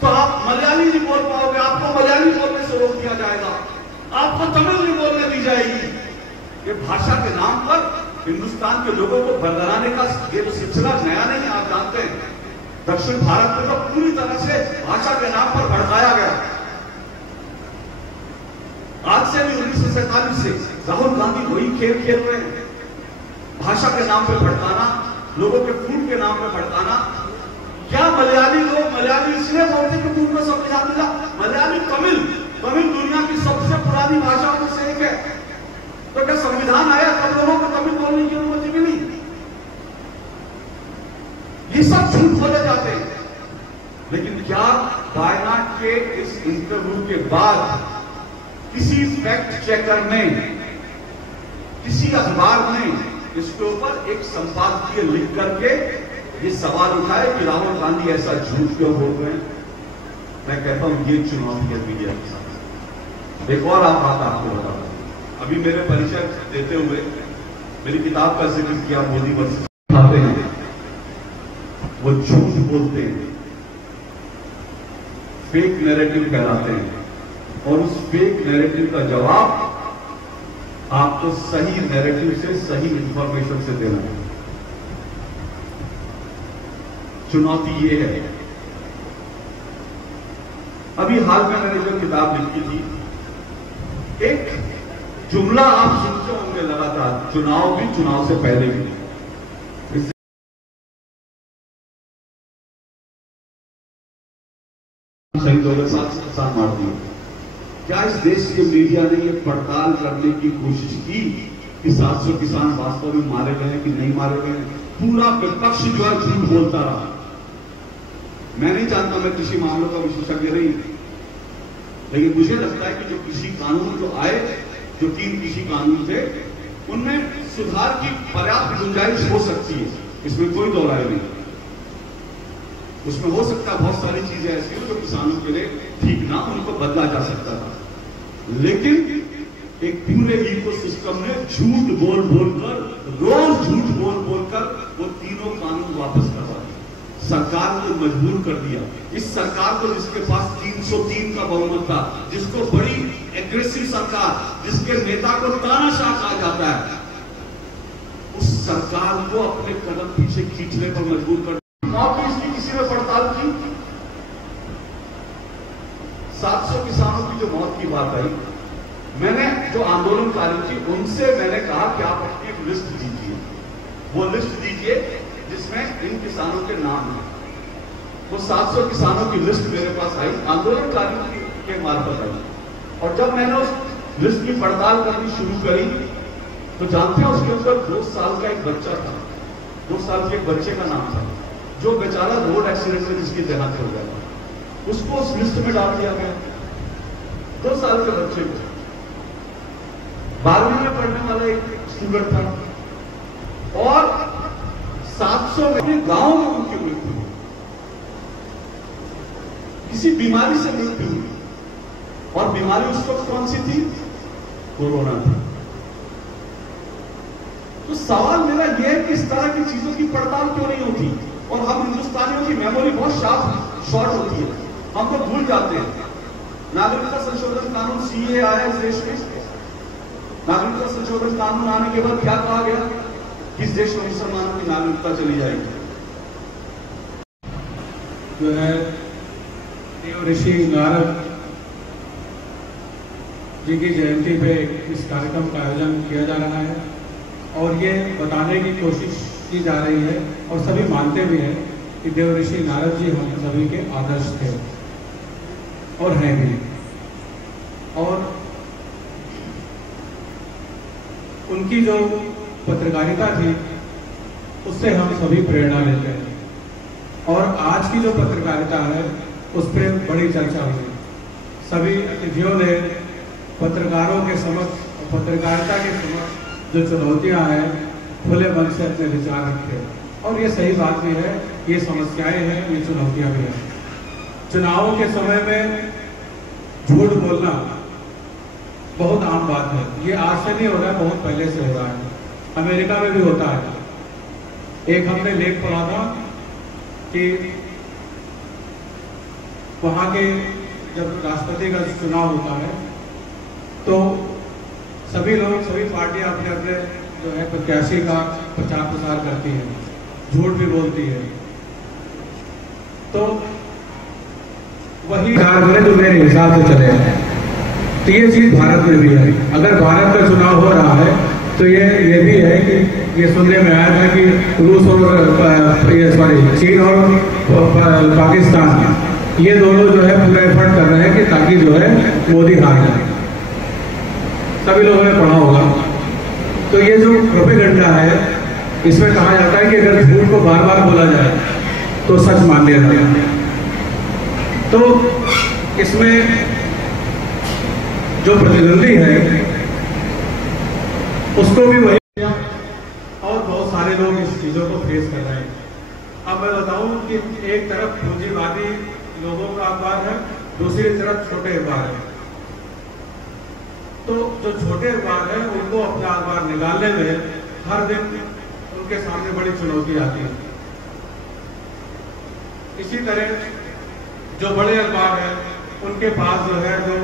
तो आप मलयाली नहीं बोल पाओगे, आपको मलयाली बोलने से रोक दिया जाएगा, आपको तमिल नहीं बोलने दी जाएगी। ये भाषा के नाम पर हिंदुस्तान के लोगों को बरगलाने का ये तो सिलसिला नया नहीं है। आप जानते हैं दक्षिण भारत में तो पूरी तरह से भाषा के नाम पर भड़काया गया। आज से भी 1947 से राहुल गांधी वही खेल खेल रहे हैं, भाषा के नाम पर भड़काना, लोगों के खून के नाम पर भड़काना। क्या मलयाली लोग मलयाली इसलिए बोलते कि पूर्व में संविधान मिला? मलयाली तमिल दुनिया की सबसे पुरानी भाषाओं में से एक है। तो क्या संविधान आया तब लोगों को तमिल बोलने की अनुमति मिली? ये सब झूठ बोले जाते हैं। लेकिन क्या वायनाड के इस इंटरव्यू के बाद किसी फैक्ट चेकर ने, किसी अखबार ने इसके ऊपर एक संपादकीय लिख करके ये सवाल उठाए कि राहुल गांधी ऐसा झूठ क्यों बोल रहे हैं? मैं कहता हूं ये चुनौती है मीडिया के साथ। एक और बात आपको बता दूं, अभी मेरे परिचय देते हुए मेरी किताब का जिक्र किया, मोदी वर्सेस आते हैं, वो झूठ बोलते हैं, फेक नैरेटिव फैलाते हैं, और उस फेक नैरेटिव का जवाब आपको सही नैरेटिव से, सही इंफॉर्मेशन से देना है। चुनौती ये है। अभी हाल में मैंने जो किताब लिखी थी, एक जुमला आप सुनते होंगे लगातार, चुनाव भी, चुनाव से पहले भी। शहीदों के साथ मार दिए। क्या इस देश के मीडिया ने यह पड़ताल करने की कोशिश की कि 700 किसान वास्तव में मारे गए हैं कि नहीं मारे गए? पूरा विपक्ष जो है झूठ बोलता रहा। मैं नहीं जानता, मैं कृषि मामलों का विशेषज्ञ नहीं, लेकिन मुझे लगता है कि जो कृषि कानून जो आए, जो 3 कृषि कानून थे, उनमें सुधार की पर्याप्त गुंजाइश हो सकती है, इसमें कोई दो राय नहीं। उसमें हो सकता है बहुत सारी चीजें ऐसी हो जो किसानों के लिए ठीक ना, उनको बदला जा सकता था। लेकिन एक पूरे इकोसिस्टम ने झूठ बोल बोलकर, रोज झूठ बोल बोलकर वो तीनों कानून वापस करवा दिए, सरकार को मजबूर कर दिया। इस सरकार को, जिसके पास 303 का बहुमत था, जिसको बड़ी एग्रेसिव सरकार, जिसके नेता को तानाशाह कहा जाता है, उस सरकार को अपने कदम पीछे खींचने पर मजबूर कर। मौत की इसकी किसी ने पड़ताल की? 700 किसानों की जो मौत की बात आई, मैंने जो आंदोलनकारी थी उनसे मैंने कहा कि आप अपनी एक लिस्ट दीजिए वो लिस्ट दीजिए जिसमें इन किसानों के नाम हैं। वो 700 किसानों की लिस्ट मेरे पास आई, आंदोलनकारियों के मार्फत आई। और जब मैंने उस लिस्ट की पड़ताल करनी शुरू करी तो जानते हैं उसके ऊपर 2 साल का एक बच्चा था, 2 साल के एक बच्चे का नाम था, जो बेचारा रोड एक्सीडेंट में जिसकी देहांत हो गया, उसको उस लिस्ट में डाल दिया गया। 2 साल के बच्चे को, 12वीं में पढ़ने वाला एक स्टूडेंट था, और 700 में गांव में उनकी मृत्यु हुई, किसी बीमारी से मृत्यु हुई। और बीमारी उस वक्त कौन सी थी? कोरोना थी। तो सवाल मेरा यह है कि इस तरह की चीजों की पड़ताल क्यों नहीं होती? और हम हिंदुस्तानियों की मेमोरी बहुत शॉर्ट होती है, हम तो भूल जाते हैं। नागरिकता संशोधन कानून सीए आया इस देश में, नागरिकता संशोधन कानून आने के बाद क्या कहा गया? इस देश में मुसलमानों की नागरिकता चली जाएगी। जो है देव ऋषि नारद जी की जयंती पे इस कार्यक्रम का आयोजन किया जा रहा है और ये बताने की कोशिश की जा रही है और सभी मानते भी हैं कि देव ऋषि नारद जी हम सभी के आदर्श थे और हैं भी। और उनकी जो पत्रकारिता थी उससे हम सभी प्रेरणा लेते हैं और आज की जो पत्रकारिता है उस पर बड़ी चर्चा हुई। सभी अतिथियों ने पत्रकारों के समक्ष और पत्रकारिता के समक्ष जो चुनौतियां हैं खुले मन से अपने विचार रखे और ये सही बात भी है, ये समस्याएं हैं, ये चुनौतियां भी हैं। चुनावों के समय में झूठ बोलना बहुत आम बात है। ये आज से नहीं हो रहा है, बहुत पहले से हो रहा है। अमेरिका में भी होता है। एक हमने लेख पढ़ा था कि वहां के जब राष्ट्रपति का चुनाव होता है तो सभी लोग, सभी पार्टियां अपने अपने जो है प्रत्याशी का प्रचार प्रसार करती हैं, झूठ भी बोलती है। तो वही जो मेरे हिसाब से चले हैं। तो ये चीज भारत में भी है। अगर भारत का चुनाव हो रहा है तो ये भी है कि ये सुनने में आया था कि रूस और चीन और पाकिस्तान ये दोनों जो है पूरा एफर्ट कर रहे हैं कि ताकि जो है मोदी हार जाए। सभी लोगों ने पढ़ा होगा। तो ये जो प्रोपेगेंडा है इसमें कहा जाता है कि अगर झूठ को बार बार बोला जाए तो सच मान लिया जाए। तो इसमें जो प्रतिद्वंदी है उसको भी वही और बहुत सारे लोग इस चीजों को फेस कर रहे हैं। अब मैं बताऊं कि एक तरफ पूंजीवादी लोगों का अखबार है, दूसरी तरफ छोटे अखबार है। तो जो छोटे अखबार है उनको अपना अखबार निकालने में हर दिन उनके सामने बड़ी चुनौती आती है। इसी तरह जो बड़े अखबार है उनके पास जो है जो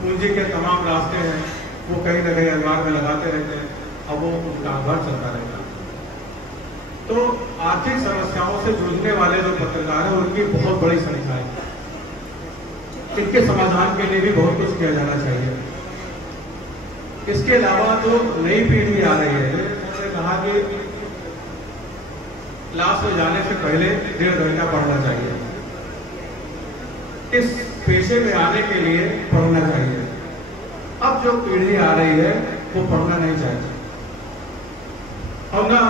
पूंजी के तमाम रास्ते हैं वो कहीं ना कहीं अखबार में लगाते रहते हैं, अब वो उनका अखबार चलता रहता है। तो आर्थिक समस्याओं से जूझने वाले जो पत्रकार हैं उनकी बहुत बड़ी संख्या है। इनके समाधान के लिए भी बहुत कुछ किया जाना चाहिए। इसके अलावा जो नई पीढ़ी आ रही है, उन्होंने कहा कि क्लास में जाने से पहले 1.5 घंटा पढ़ना चाहिए। इस पेशे में आने के लिए पढ़ना चाहिए। अब जो पीढ़ी आ रही है वो पढ़ना नहीं चाहती और ना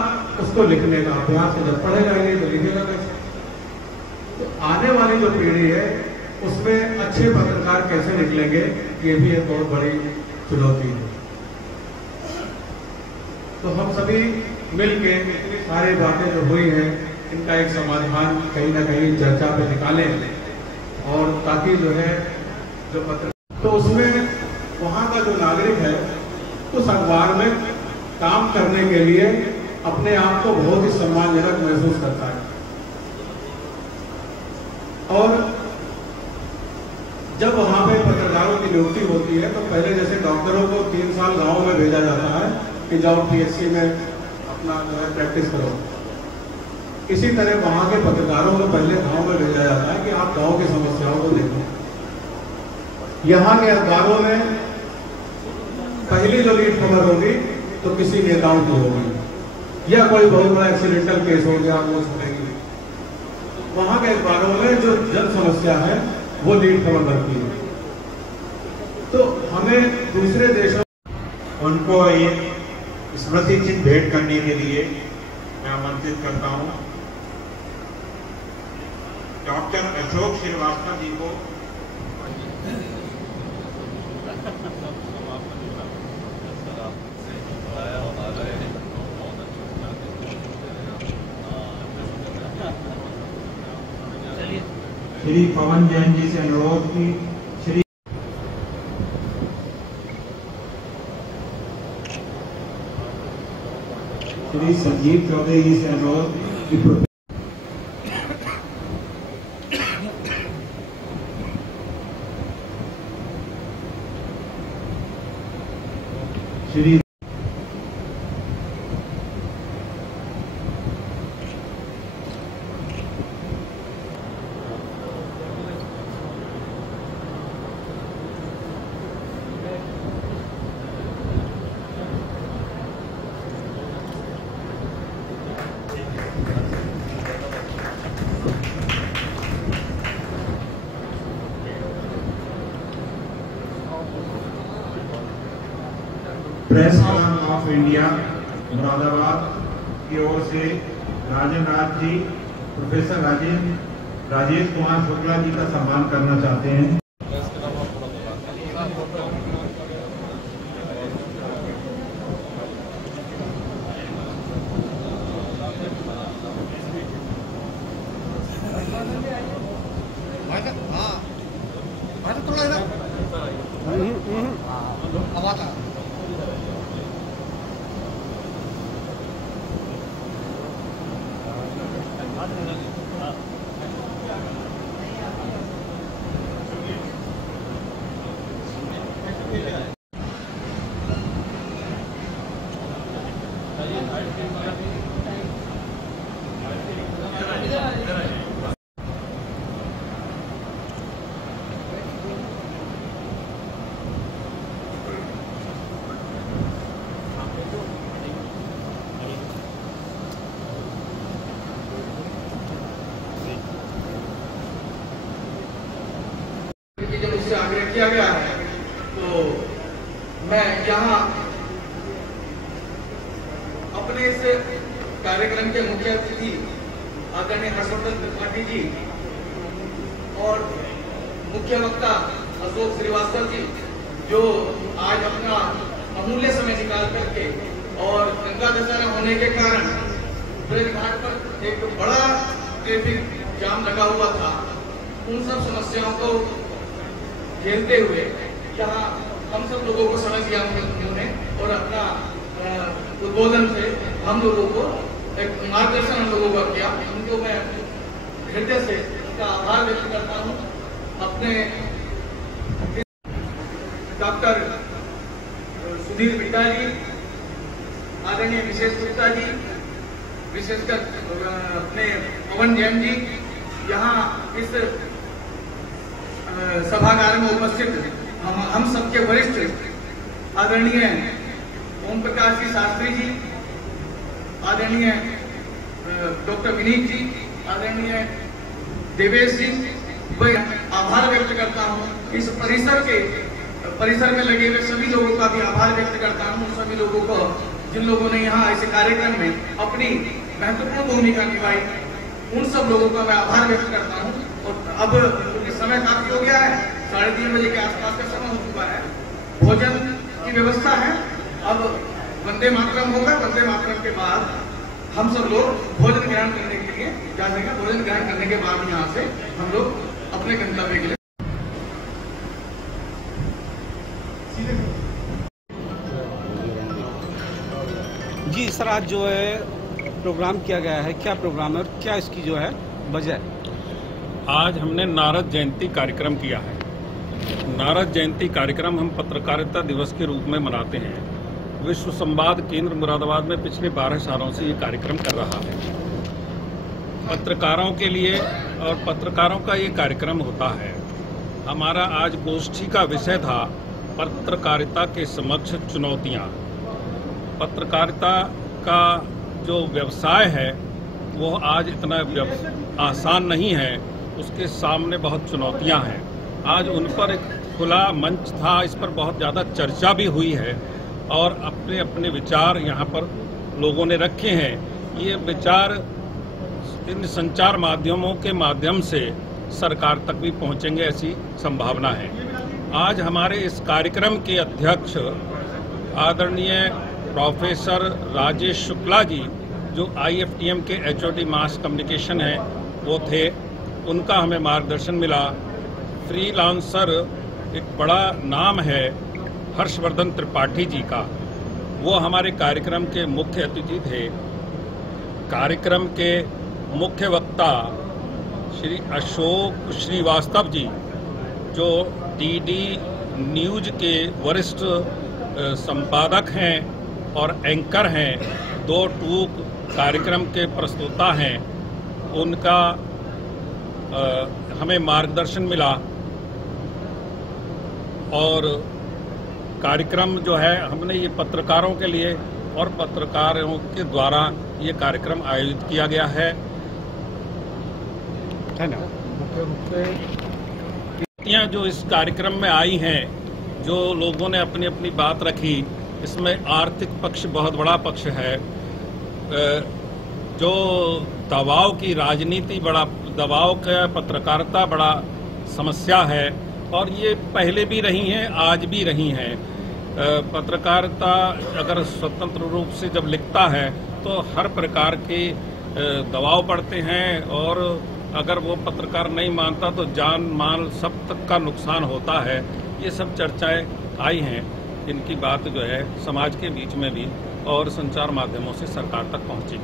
उसको लिखने का अभ्यास है। जब पढ़ेगा नहीं तो लिखेगा कैसे? तो आने वाली जो पीढ़ी है उसमें अच्छे पत्रकार कैसे निकलेंगे, ये भी एक बहुत बड़ी चुनौती है। तो हम सभी मिलके इतनी सारी बातें जो हुई हैं इनका एक समाधान कहीं ना कहीं चर्चा पे निकालें और ताकि जो है जो पत्र तो उसमें वहां का जो नागरिक है उस अखबार में काम करने के लिए अपने आप को बहुत ही सम्मानजनक महसूस करता है। और जब वहां पे पत्रकारों की नियुक्ति होती है तो पहले जैसे डॉक्टरों को 3 साल गांव में भेजा जाता है कि जाओ पीएचसी में अपना जो है प्रैक्टिस करो, इसी तरह वहां के पत्रकारों को पहले गांव में भेजा जाता है कि आप गांव की समस्याओं को देखो। यहाँ के अखबारों में पहली जो लीड खबर होगी तो किसी नेताओं की होगी, या कोई बहुत बड़ा एक्सीडेंटल केस हो गया वो सुनेगी। वहां के अखबारों में जो जन समस्या है वो लीड खबर बनती है। तो हमें दूसरे देशों उनको ये स्मृति चिन्ह भेंट करने के लिए मैं आमंत्रित करता हूं डॉक्टर अशोक श्रीवास्तव जी को। श्री पवन जैन जी से अनुरोध की श्री संजीव चौधरी जी से अनुरोध की Shri press club of India Moradabad की ओर से राजेंद्र नाथ जी, प्रोफेसर राजेश कुमार शुक्ला जी का सम्मान करना चाहते हैं। जो मुझसे आग्रह किया गया है, तो मैं यहाँ अपने इस कार्यक्रम के मुख्य अतिथि आदरणीय हर्षवर्धन त्रिपाठी जी और मुख्य वक्ता अशोक श्रीवास्तव जी, जो आज अपना अमूल्य समय निकाल करके और गंगा दशहरा होने के कारण ब्रज घाट पर एक बड़ा ट्रैफिक जाम लगा हुआ था, उन सब समस्याओं को झेलते हुए यहाँ हम सब लोगों को समय दिया उन्होंने और अपना उद्बोधन से हम लोगों को एक मार्गदर्शन हम लोगों का किया। उनको मैं हृदय से उनका आभार व्यक्त करता हूँ। अपने डॉक्टर सुधीर बिट्टा जी, आदरणीय विशेष गुप्ता जी, विशेषकर अपने पवन जैन जी, यहाँ इस सभागार में उपस्थित हम सबके वरिष्ठ आदरणीय ओम प्रकाश जी शास्त्री जी, आदरणीय डॉक्टर विनीत जी, आदरणीय देवेश जी, मैं आभार व्यक्त करता हूँ। इस परिसर में लगे हुए सभी लोगों का भी आभार व्यक्त करता हूँ। सभी लोगों को, जिन लोगों ने यहाँ ऐसे कार्यक्रम में अपनी महत्वपूर्ण भूमिका निभाई, उन सब लोगों का मैं आभार व्यक्त करता हूँ। और अब क्योंकि समय काफी हो गया है, 3:30 बजे के आसपास का समय हो चुका है, भोजन की व्यवस्था है। अब वंदे मातरम होगा, वंदे मातरम के बाद हम सब लोग भोजन ग्रहण करने के लिए जा सकेंगे। भोजन ग्रहण करने के बाद यहाँ से हम लोग अपने गंतव्य के लिए जी सर, आज जो है प्रोग्राम किया गया है, क्या प्रोग्राम है और क्या इसकी जो है वजह? आज हमने नारद जयंती कार्यक्रम किया है। नारद जयंती कार्यक्रम हम पत्रकारिता दिवस के रूप में मनाते हैं। विश्व संवाद केंद्र मुरादाबाद में पिछले 12 सालों से ये कार्यक्रम कर रहा है। पत्रकारों के लिए और पत्रकारों का ये कार्यक्रम होता है। हमारा आज गोष्ठी का विषय था पत्रकारिता के समक्ष चुनौतियां। पत्रकारिता का जो व्यवसाय है वो आज इतना आसान नहीं है, उसके सामने बहुत चुनौतियां हैं। आज उन पर एक खुला मंच था, इस पर बहुत ज़्यादा चर्चा भी हुई है और अपने अपने विचार यहाँ पर लोगों ने रखे हैं। ये विचार इन संचार माध्यमों के माध्यम से सरकार तक भी पहुँचेंगे, ऐसी संभावना है। आज हमारे इस कार्यक्रम के अध्यक्ष आदरणीय प्रोफेसर राजेश शुक्ला जी, जो IFTM के HOD मास कम्युनिकेशन हैं, वो थे। उनका हमें मार्गदर्शन मिला। फ्रीलांसर एक बड़ा नाम है हर्षवर्धन त्रिपाठी जी का, वो हमारे कार्यक्रम के मुख्य अतिथि थे। कार्यक्रम के मुख्य वक्ता श्री अशोक श्रीवास्तव जी, जो DD न्यूज के वरिष्ठ संपादक हैं और एंकर हैं, 2 टूक कार्यक्रम के प्रस्तोता हैं, उनका हमें मार्गदर्शन मिला। और कार्यक्रम जो है हमने ये पत्रकारों के लिए और पत्रकारों के द्वारा ये कार्यक्रम आयोजित किया गया है। मुख्य रूप से जो इस कार्यक्रम में आई हैं, जो लोगों ने अपनी अपनी बात रखी, इसमें आर्थिक पक्ष बहुत बड़ा पक्ष है। जो दबाव की राजनीति, बड़ा दबाव का पत्रकारिता बड़ा समस्या है और ये पहले भी रही हैं, आज भी रही हैं। पत्रकारिता अगर स्वतंत्र रूप से जब लिखता है तो हर प्रकार के दबाव पड़ते हैं और अगर वो पत्रकार नहीं मानता तो जान माल सब तक का नुकसान होता है। ये सब चर्चाएं आई हैं, इनकी बात जो है समाज के बीच में भी और संचार माध्यमों से सरकार तक पहुंची।